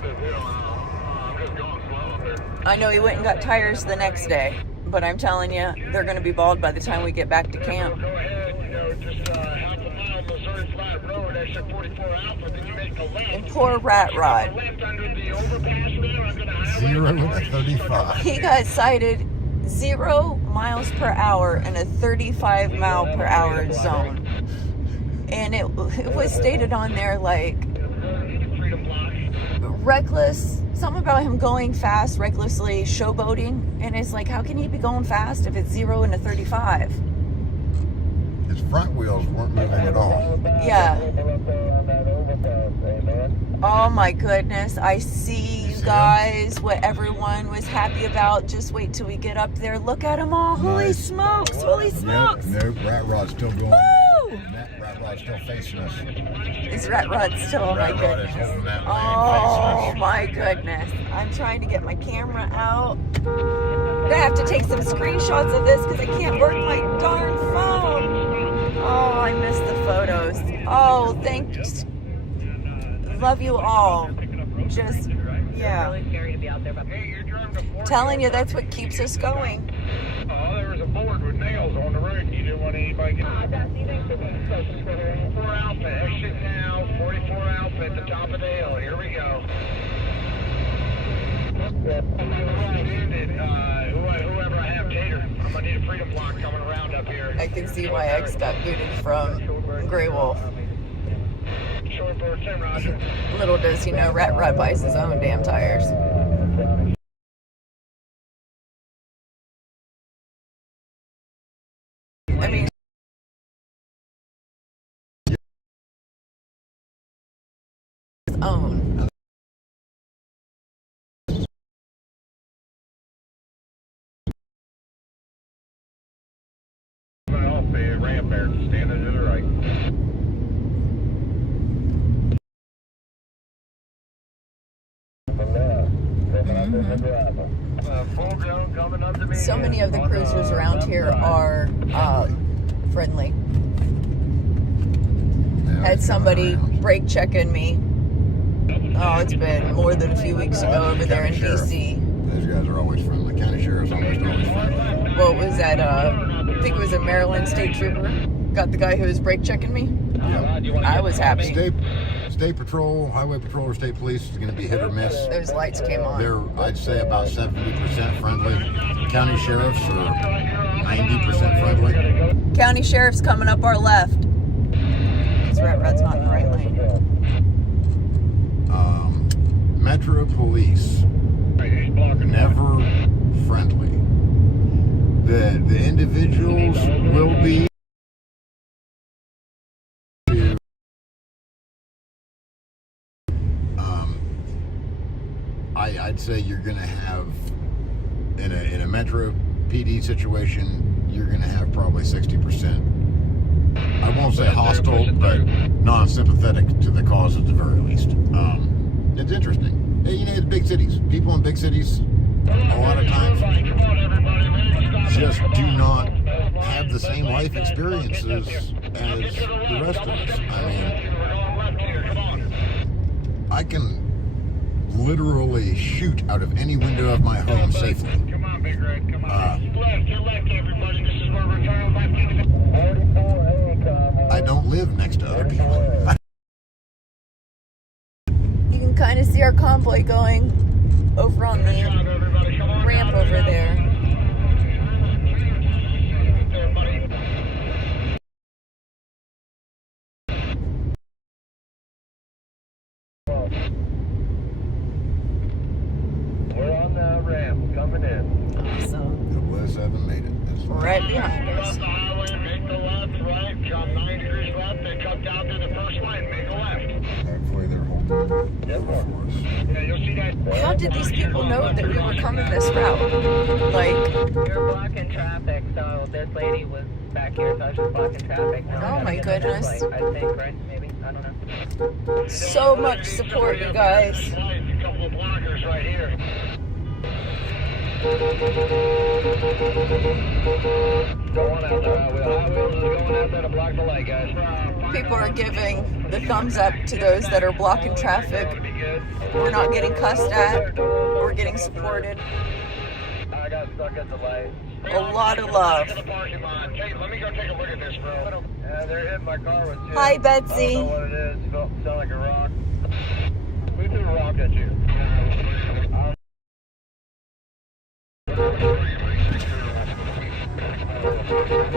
I know he went and got tires the next day, but I'm telling you, they're going to be bald by the time we get back to camp. And poor Rat Rod. 0 to 35. He got cited 0 miles per hour in a 35 mile per hour zone. And it was stated on there like reckless, something about him going fast, recklessly showboating. And it's like, how can he be going fast if it's 0 and a 35? His front wheels weren't moving at all. Yeah. Oh my goodness, I see you guys. always what everyone was happy about. Just wait till we get up there. Look at them all. Holy smokes. Holy smokes. Nope. Rat rod's still going. Woo! Rat rod's still facing us. Is Rat Rod still? Oh my Rat rod is goodness. holding that lane Oh facing us. my goodness. I'm trying to get my camera out. I have to take some screenshots of this because I can't work my darn phone. Oh, I missed the photos. Oh, thanks. Love you all. Just, yeah. Telling you that's what keeps us going. Oh, there was a board with nails on the roof. You didn't want anybody to get 44 Alpha, exit now, 44 Alpha at the top of the hill. Here we go. Whoever I have, Tater, I'm going to need a freedom block coming around up here. I can see why X got booted from Grey Wolf. Shortboard, 10 Roger. Little does he know, Rat Rod buys his own damn tires. I mean, his own. Off the ramp there, standing to the right. So many of the cruisers around here are friendly. Had somebody brake checking me. Oh, it's been more than a few weeks ago over there in DC. Those guys are always friendly. County sheriff's almost always friendly. What was that? I think it was a Maryland state trooper. Got the guy who was brake checking me. Yeah. I was happy. State patrol, highway patrol, or state police is going to be hit or miss. Those lights came on. They're, I'd say, about 70% friendly. County sheriffs are 90% friendly. County sheriff's coming up our left. This Rat Rod's not in the right lane. Metro police, never friendly. The individuals will be. I'd say you're going to have in a Metro PD situation, you're going to have probably 60%. I won't say hostile, but non-sympathetic to the cause at the very least. It's interesting. You know, it's big cities. People in big cities, a lot of times, just do not have the same life experiences as the rest of us. I mean, I can literally shoot out of any window of my home safely. Come on, Big Red, come on. Get left, everybody. This is where we're turning left. I don't live next to other people. You can kind of see our convoy going over on the ramp over there. We're on the ramp, coming in. Awesome. The Bliss haven't made it. That's Right behind us. Off the highway, make the left, right, come 90 degrees left, then come down to the first line, make a left. hopefully they're holding Yep. for us. Yeah, you'll see that. How did these people know that we were coming this route? Like, You're blocking traffic, so this lady was back here, so I was just blocking traffic. Oh my goodness. I think, right? Maybe? I don't know. so much support, you guys. A couple of blockers right here. Going out there, highway is going out there to block the light, guys. People are giving the thumbs up to those that are blocking traffic. We're not getting cussed at. We're getting supported. I got stuck at the light. A lot of love. Hey, let me go take a look at this, bro. Yeah, they're hitting my car with shit. Hi, I Betsy. don't know what it is. It sounds like a rock. Who threw a rock at you?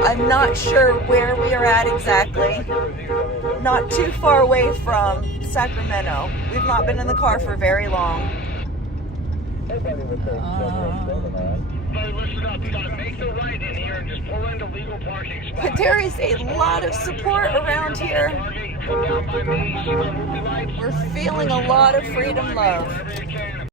I'm not sure where we are at exactly. Not too far away from Sacramento. We've not been in the car for very long. Listen up, you gotta make the right in here and just pull into legal parking spot. But there is a lot of support around here. Come down by me, see my movie lights? We're feeling a lot of freedom love. Wherever you can.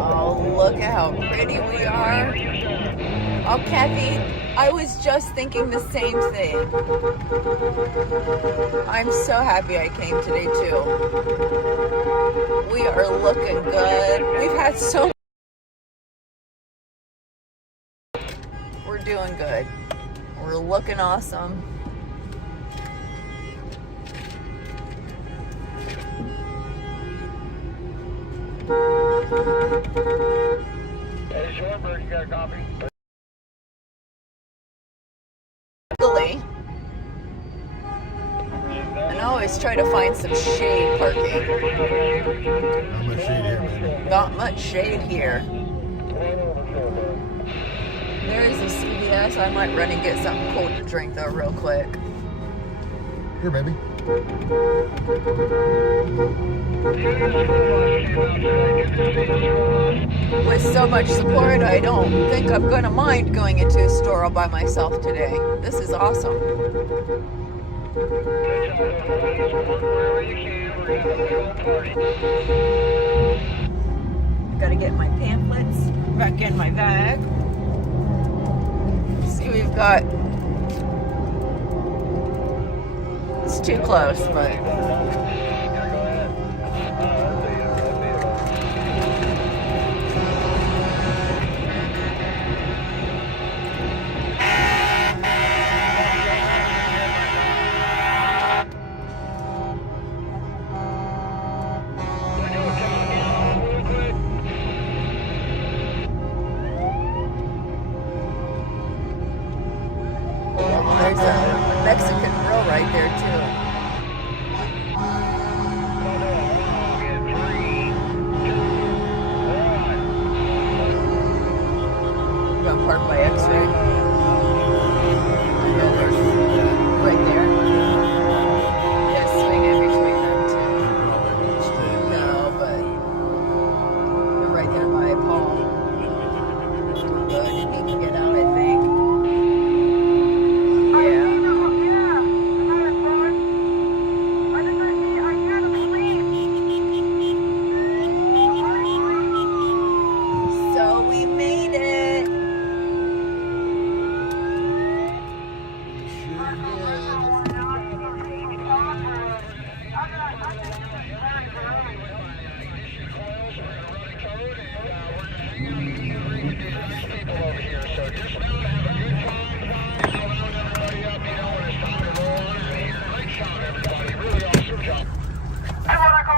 Oh, look at how pretty we are. Oh, Kathy, I was just thinking the same thing. I'm so happy I came today, too. We are looking good. We've had so... We're doing good. We're looking awesome. Hey, Schoenberg, you got a copy? Luckily, and I always try to find some shade parking. How much shade here, man? Not much shade here. There is a CVS. I might run and get something cold to drink though real quick. Here, baby. With so much support, I don't think I'm going to mind going into a store all by myself today. This is awesome. Got to get my pamphlets back in my bag. See, we've got... It's too close, but... There's a Mexican grill right there, too. I'm gonna park by X-Ray. Right there. Yeah, swing in between them, too. No, but they're right there by Paul. Good, he can get out, I think.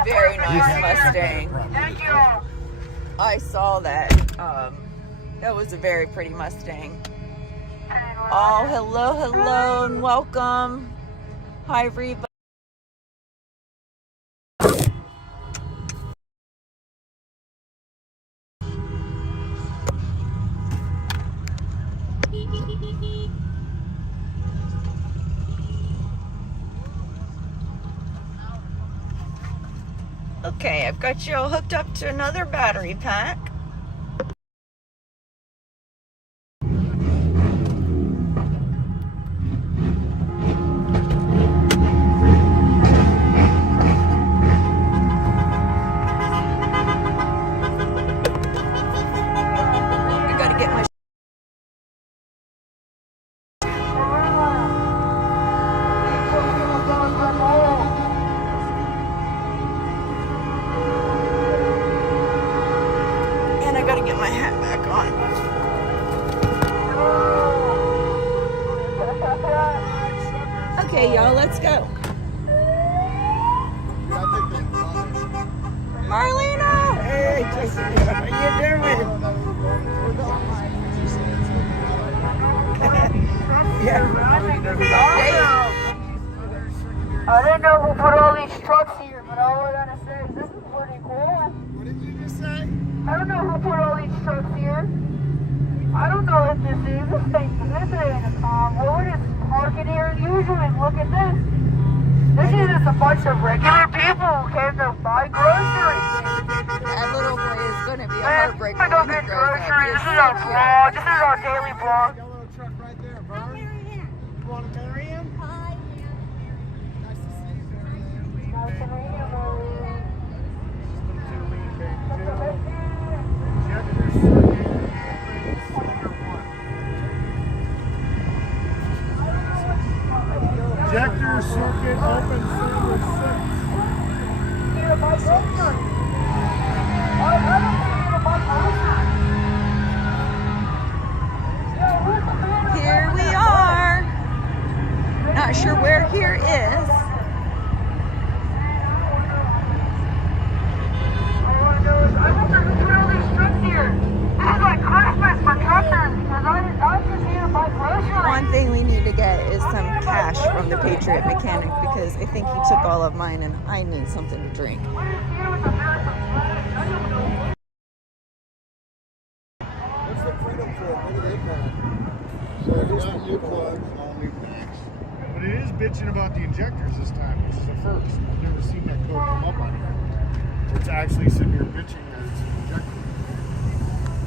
Very nice Mustang. Thank you. I saw that. That was a very pretty Mustang. Oh, hello, and welcome. Hi, Reba. Okay, I've got you all hooked up to another battery pack. I gotta get my I gotta get my hat back on. Okay, y'all, let's go. Marlena! Hey, Jessica, how you doing? I didn't know who put all these trucks here, but all I gotta say is this is pretty cool. What did you just say? I don't know who put all these trucks here. I don't know what this is. This ain't a convoy. We're just parking here as usual. Look at this. This is just a bunch of regular people who came to buy groceries. That little boy is gonna be a Man, heartbreaker I go when he get grows up. groceries. He This is is so our cute. vlog. This is our daily vlog. Got a little truck right there, Vern. You want to marry him? Hi, nice to see you, Marianne. Nice to meet you, Marie. Ejector circuit open service 6. Here, my groceries. I don't need to buy groceries. Here we are. Not sure where here is. I wonder who put all these trucks here. This is like Christmas for truckers because I'm just here to buy groceries. One thing we need to get is some cash from the Patriot Mechanic because I think he took all of mine and I need something to drink. What's the Freedom for? What do they call it? So it's not new plugs, all new packs. But it is bitching about the injectors this time, which is a first. I've never seen that code come up on here. It's actually sitting here bitching that it's an injector.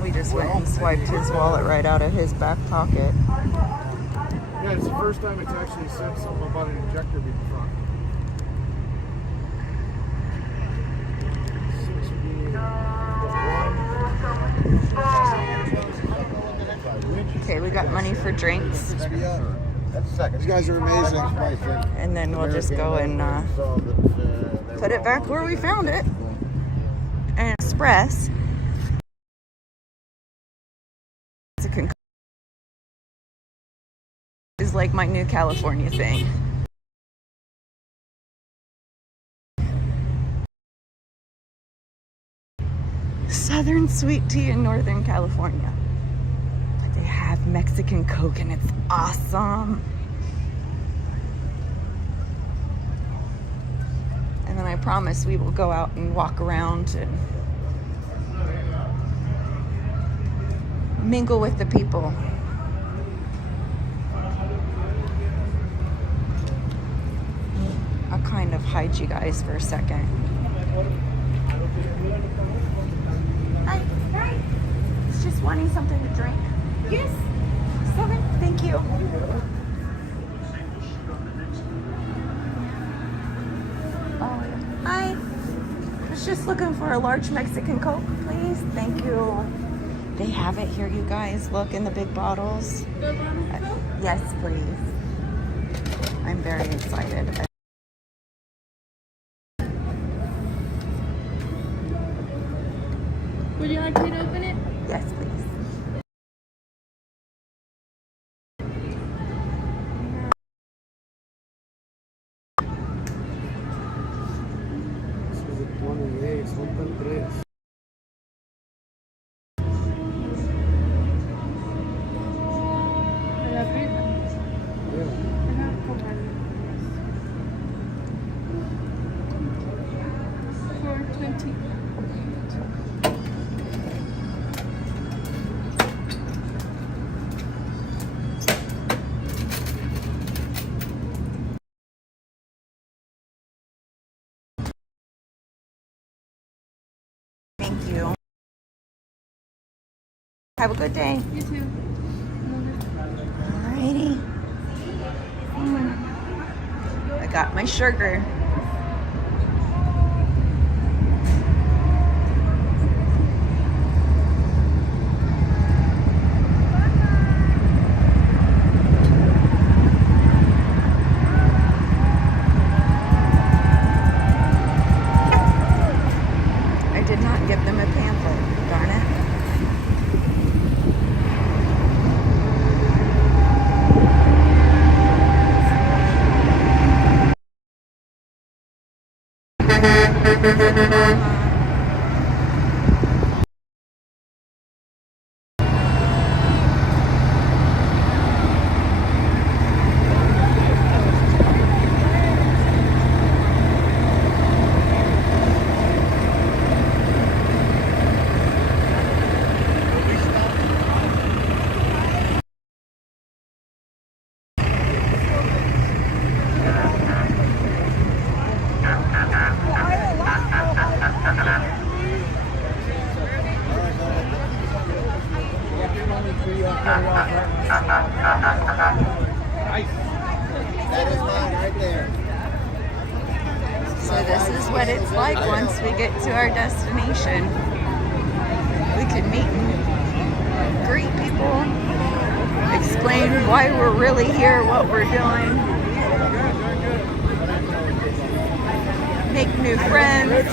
We just went and swiped his wallet right out of his back pocket. Yeah, it's the first time it's actually said something about an injector being front. Okay, we got money for drinks. These guys are amazing. And then we'll just go and put it back where we found it. And Express. Is like my new California thing. Southern sweet tea in Northern California. But they have Mexican Coke and it's awesome. And then I promise we will go out and walk around and mingle with the people. I'll kind of hide you guys for a second. Hi. Hi. It's just wanting something to drink. Yes. Okay. Thank you. Hi. I was just looking for a large Mexican Coke, please. Thank you. They have it here, you guys. Look in the big bottles. Yes, please. I'm very excited. Would you like me to open it? Yes, please. Thank you. Have a good day. You too. Alrighty. I got my sugar. I did not give them a pamphlet, darn it. That is mine right there. So this is what it's like once we get to our destination. We can meet and greet people, explain why we're really here, what we're doing, make new friends.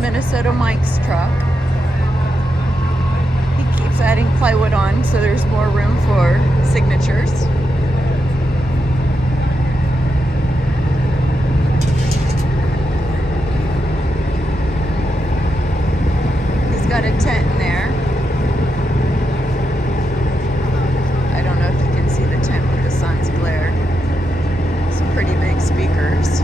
Minnesota Mike's truck. He keeps adding plywood on so there's more room for signatures. He's got a tent in there. I don't know if you can see the tent with the sun's glare. Some pretty big speakers.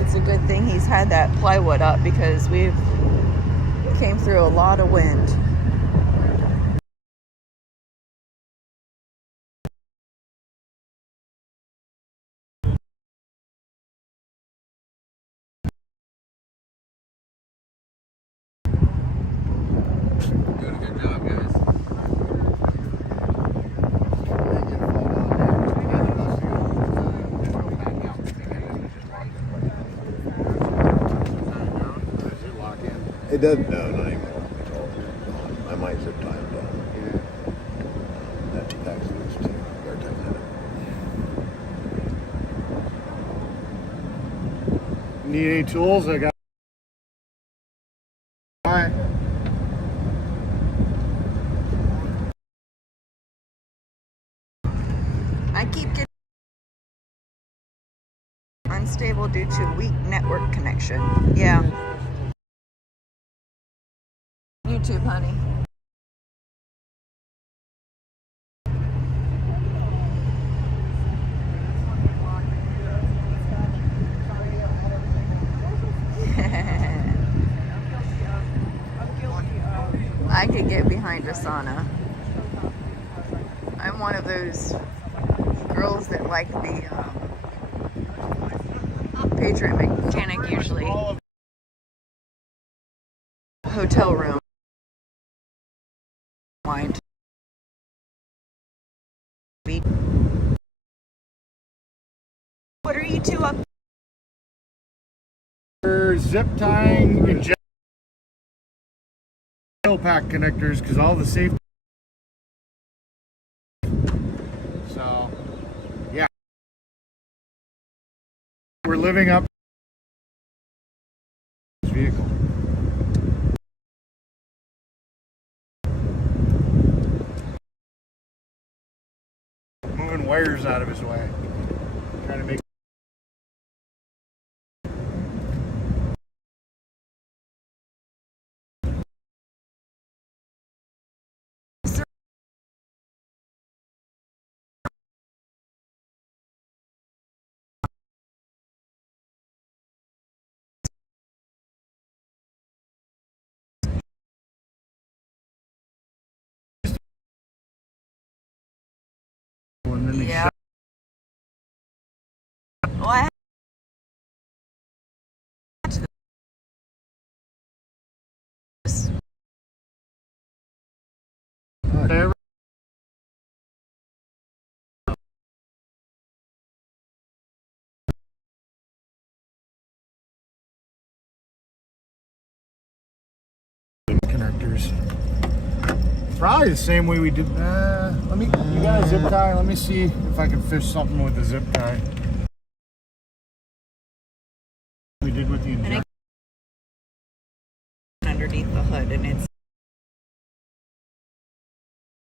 It's a good thing he's had that plywood up because we've came through a lot of wind. Doing a good job, guys. It doesn't. No, not anymore. It's all I might zip tie it down. That tax loose too. Better tighten that up. Need any tools? I got. All right. I keep getting unstable due to weak network connection. Yeah. YouTube, honey. I could get behind a sauna. I'm one of those girls that like the PatriotMechanic usually. Hotel room. Mind. What are you two up? We're zip tying and pack connectors because all the safety. So, yeah, we're living up this vehicle. Moving wires out of his way, trying to make Yeah. Well, I had to this. Connectors. Probably the same way we did. Let me. You got a zip tie? Let me see if I can fish something with a zip tie. We did with the injector. Underneath the hood, and it's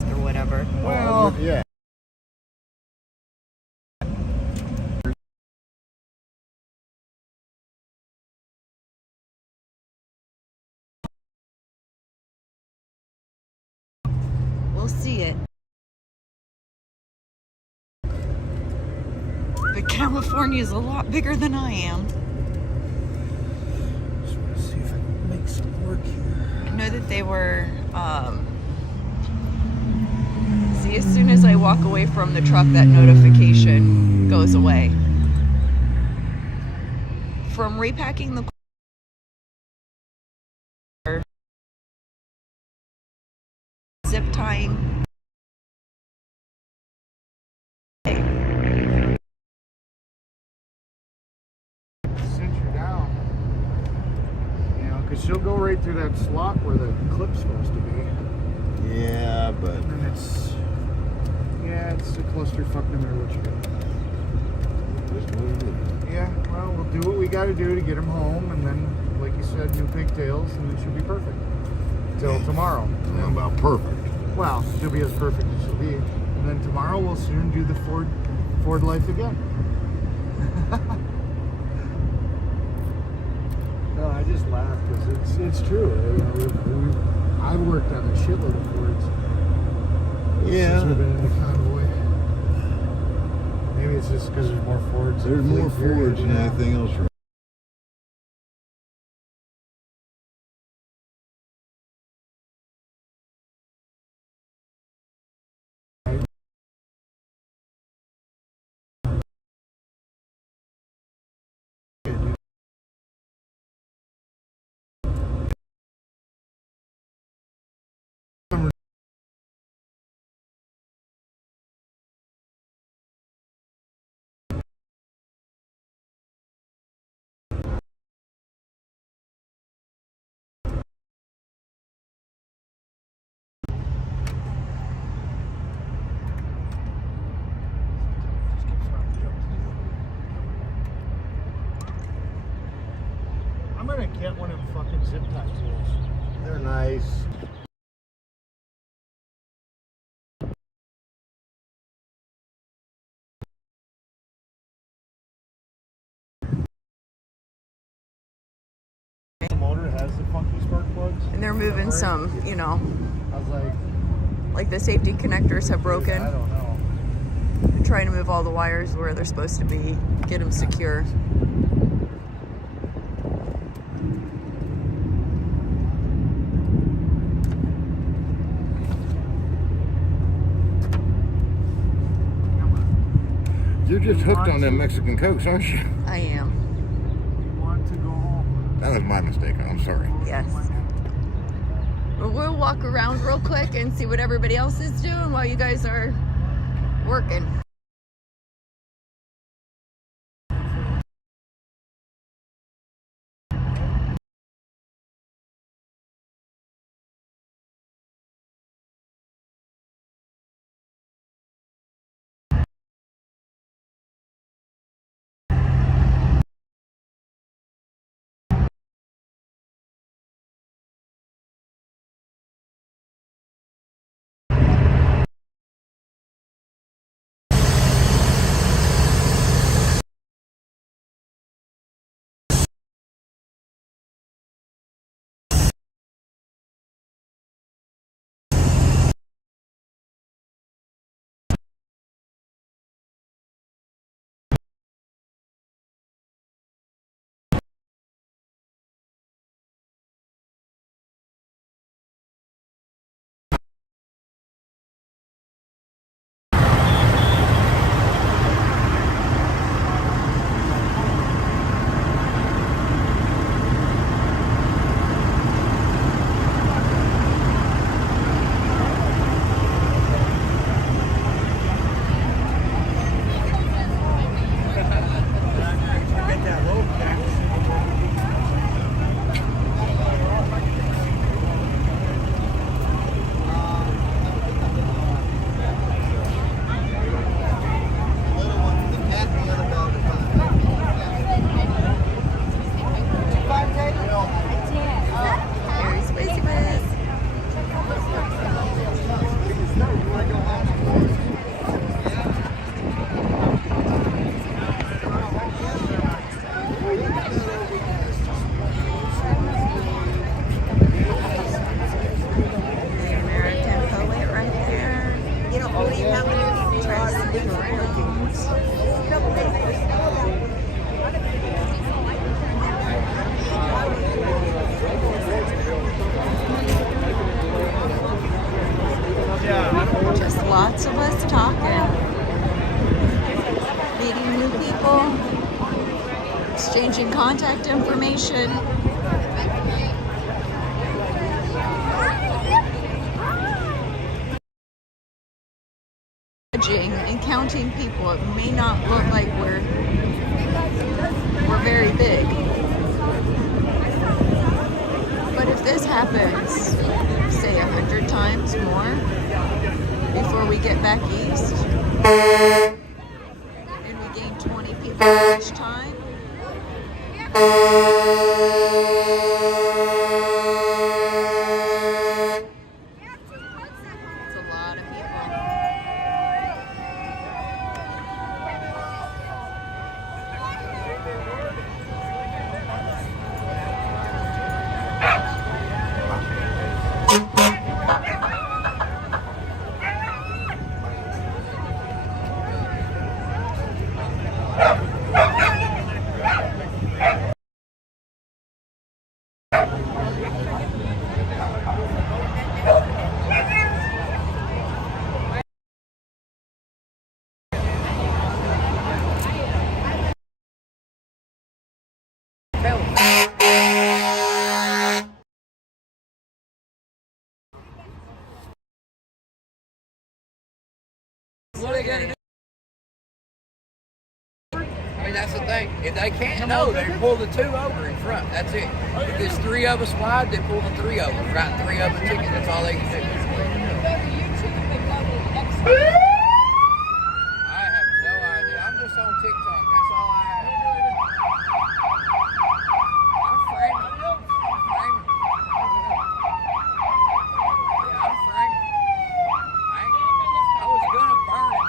or whatever. Well, yeah. We'll see it. But California is a lot bigger than I am. Just want to see if I can make some work here. I know that they were, see, as soon as I walk away from the truck, that notification goes away. From repacking the car, zip tying. Cinch her down. You know, because she'll go right through that slot where the clip's supposed to be. Yeah, but And it's a clusterfuck no matter what you do. Yeah, well, we'll do what we got to do to get them home, and then, like you said, new pigtails, and it should be perfect. Till tomorrow. How about perfect? Well, she'll be as perfect as she'll be. And then tomorrow we'll soon do the Ford life again. No, I just laugh because it's true. You know, I've worked on a shitload of Fords. Yeah. Since we've been in the Convoy. Maybe it's just because there's more Fords. There's more Fords than anything else. I'm gonna get one of them fucking zip tie tools. They're nice. The motor has the funky spark plugs. And they're moving some, you know, I was like the safety connectors have broken. I don't know. They're trying to move all the wires where they're supposed to be, get them secure. You're just hooked on them Mexican Cokes, aren't you? I am. You want to go home? That was my mistake. I'm sorry. Yes. Well, we'll walk around real quick and see what everybody else is doing while you guys are working. riding around. Just lots of us talking, meeting new people, exchanging contact information. And counting people, it may not look like we're very big, but if this happens, say 100 times more before we get back east, and we gain 20 people each time, it's a lot of people. What are they gonna do? I mean, that's the thing. If they can't know, they pull the 2 over in front. That's it. If there's 3 of us wide, they pull the 3 over. Write 3 of a ticket. That's all they can do. I have no idea. I'm just on TikTok. That's all I have. I'm framing. I'm framing. Yeah, I'm framing. I was gonna burn it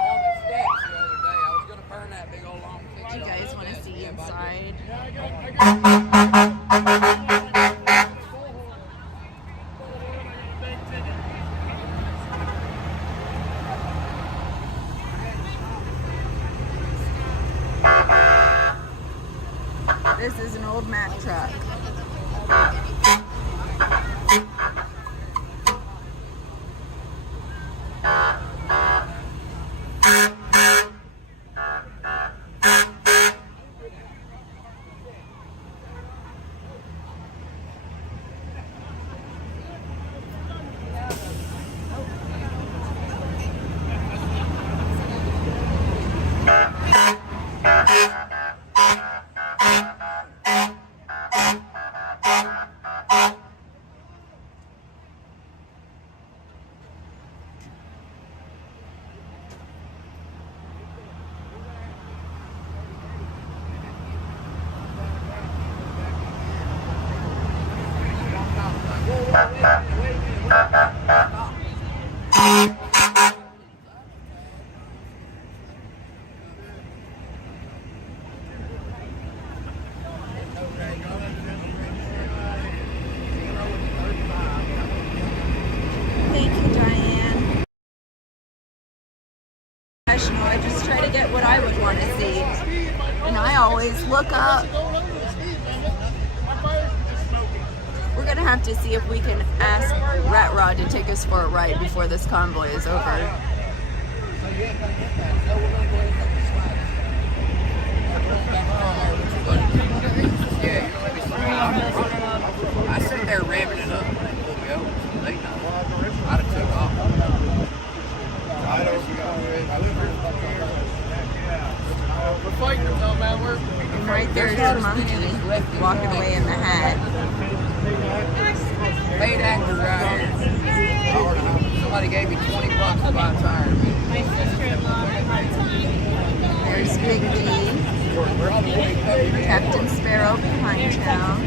on the steps the other day. I was gonna burn that big old long ticket. Do you guys want to see inside? This is an old Mack truck. Thank you, Diane. I just try to get what I would want to see. And I always look up. We're going to have to see if we can ask Rat Rod to take us for a ride before this convoy is over. I sit there revving it up before we open. Late night. I'd have took off. We're fighting them though, man. And right there's a monkey walking away in the hat. Paid actor right here. Somebody gave me $20 to buy a tire. There's Big D. Captain Sparrow behind town.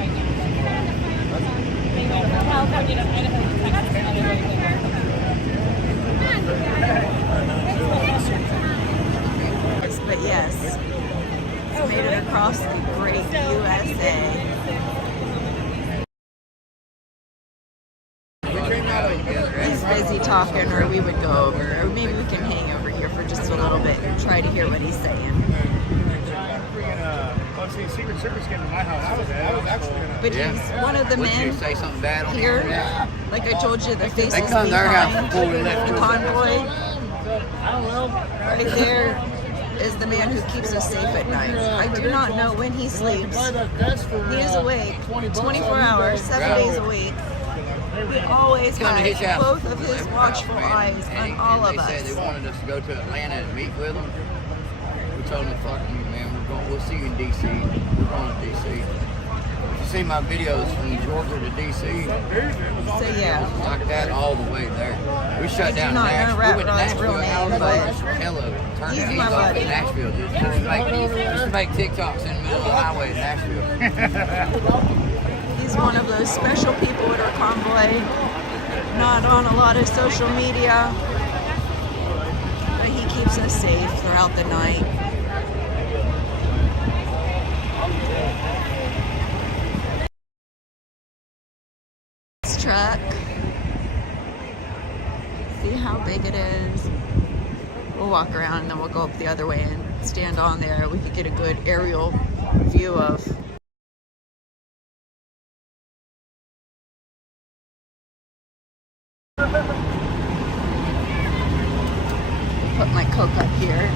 But yes, it's made it across the great USA. He's busy talking, or we would go over, or maybe we can hang over here for just try to hear what he's saying. Secret Service came to my house. I was actually gonna. But he's one of the men say something bad on here. the Like I told you, the faces come to their house behind before we left. the convoy. Right there is the man who keeps us safe at night. I do not know when he sleeps. He is awake 24 hours, 7 days a week. He always has both of his watchful eyes on all of They said they us. wanted us to go to Atlanta and meet with them. We told them, fuck you, man. We'll see you in D.C. We're going to D.C. If you see my videos from Georgia to D.C., So yeah, like that all the way there. We shut down not gonna Nashville. We went rap to Ron's real Nashville, name, but Hello, turn he's the keys my off buddy. in Nashville. Just to make TikToks in the middle of the highway in Nashville. he's one of those special people at our convoy. Not on a lot of social media, but he keeps us safe throughout the night. This truck. See how big it is. We'll walk around and then we'll go up the other way and stand on there. We could get a good aerial view of put my Coke up here.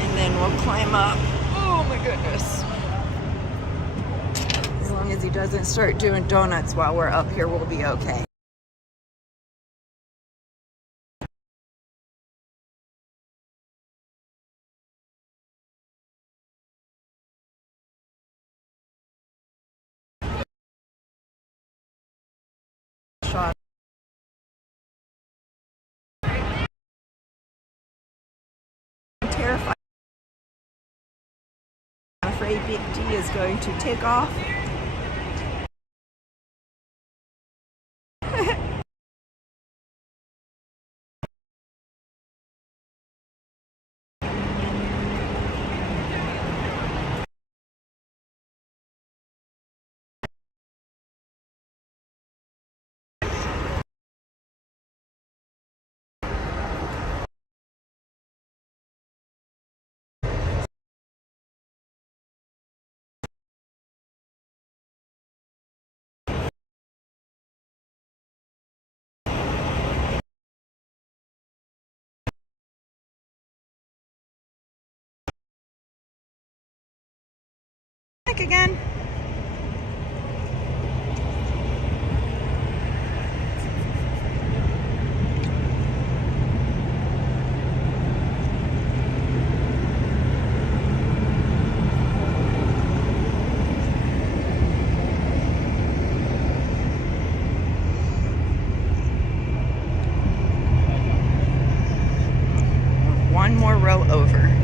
And then we'll climb up. Oh my goodness. As long as he doesn't start doing donuts while we're up here, we'll be okay. Shot. I'm terrified. I'm afraid Big D is going to take off. Again. One more row over.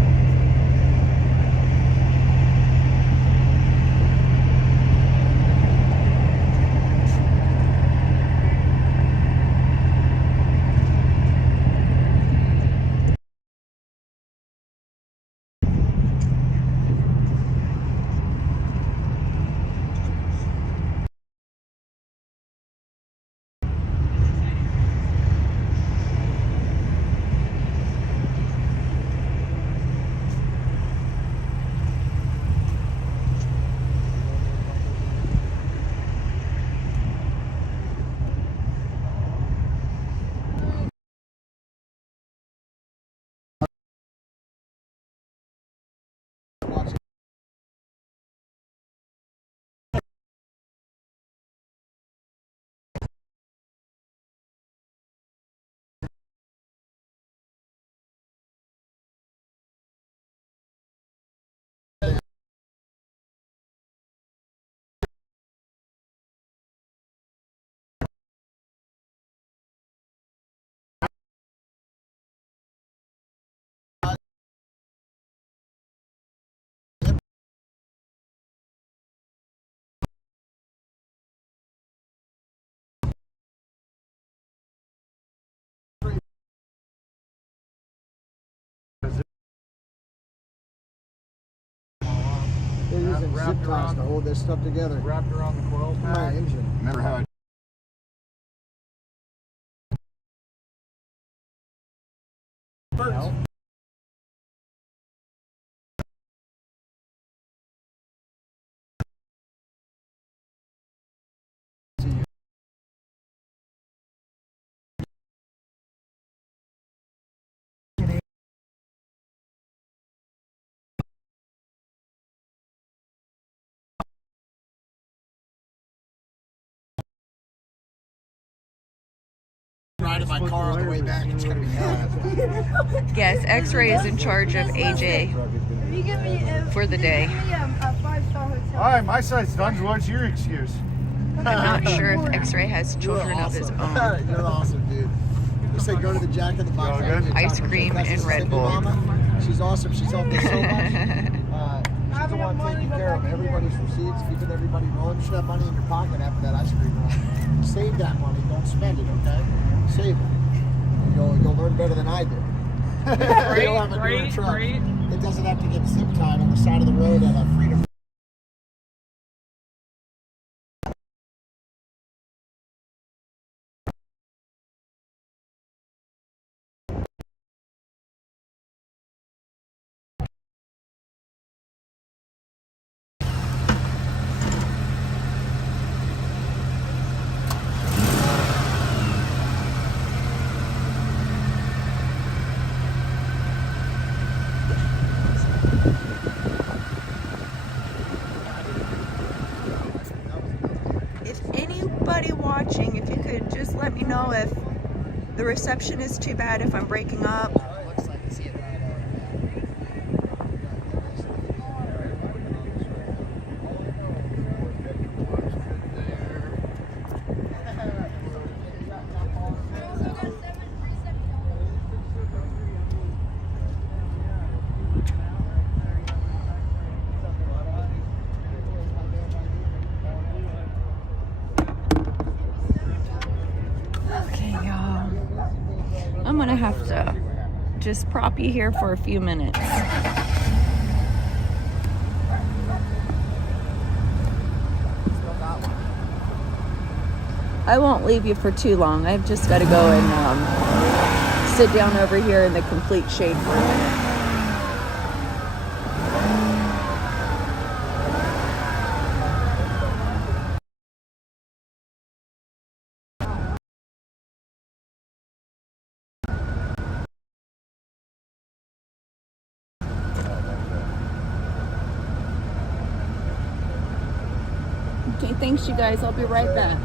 They're using zip ties to hold this stuff together. Wrapped around the coil pack. My engine. Remember how I Riding my car on the way back, it's gonna be hell. Yes, X-Ray is in charge of AJ for the day. All right, my side's done. What's your excuse? I'm not sure if X-Ray has children of his own. You're awesome, dude. You say go to the Jack in the Box. Ice cream and Red Bull. She's awesome. She's helped us so much. She's the one taking care of everybody's receipts, keeping everybody rolling. You should have money in your pocket after that ice cream run. Save that money. Don't spend it, okay? Save it. You'll learn better than I did. You'll have a newer truck. It doesn't have to get zip tied on the side of the road at a freedom. Watching, if you could just let me know if the reception is too bad, if I'm breaking up. I'm gonna have to just prop you here for a few minutes. I won't leave you for too long. I've just got to go and sit down over here in the complete shade for a minute. Okay, thanks you guys. I'll be right back.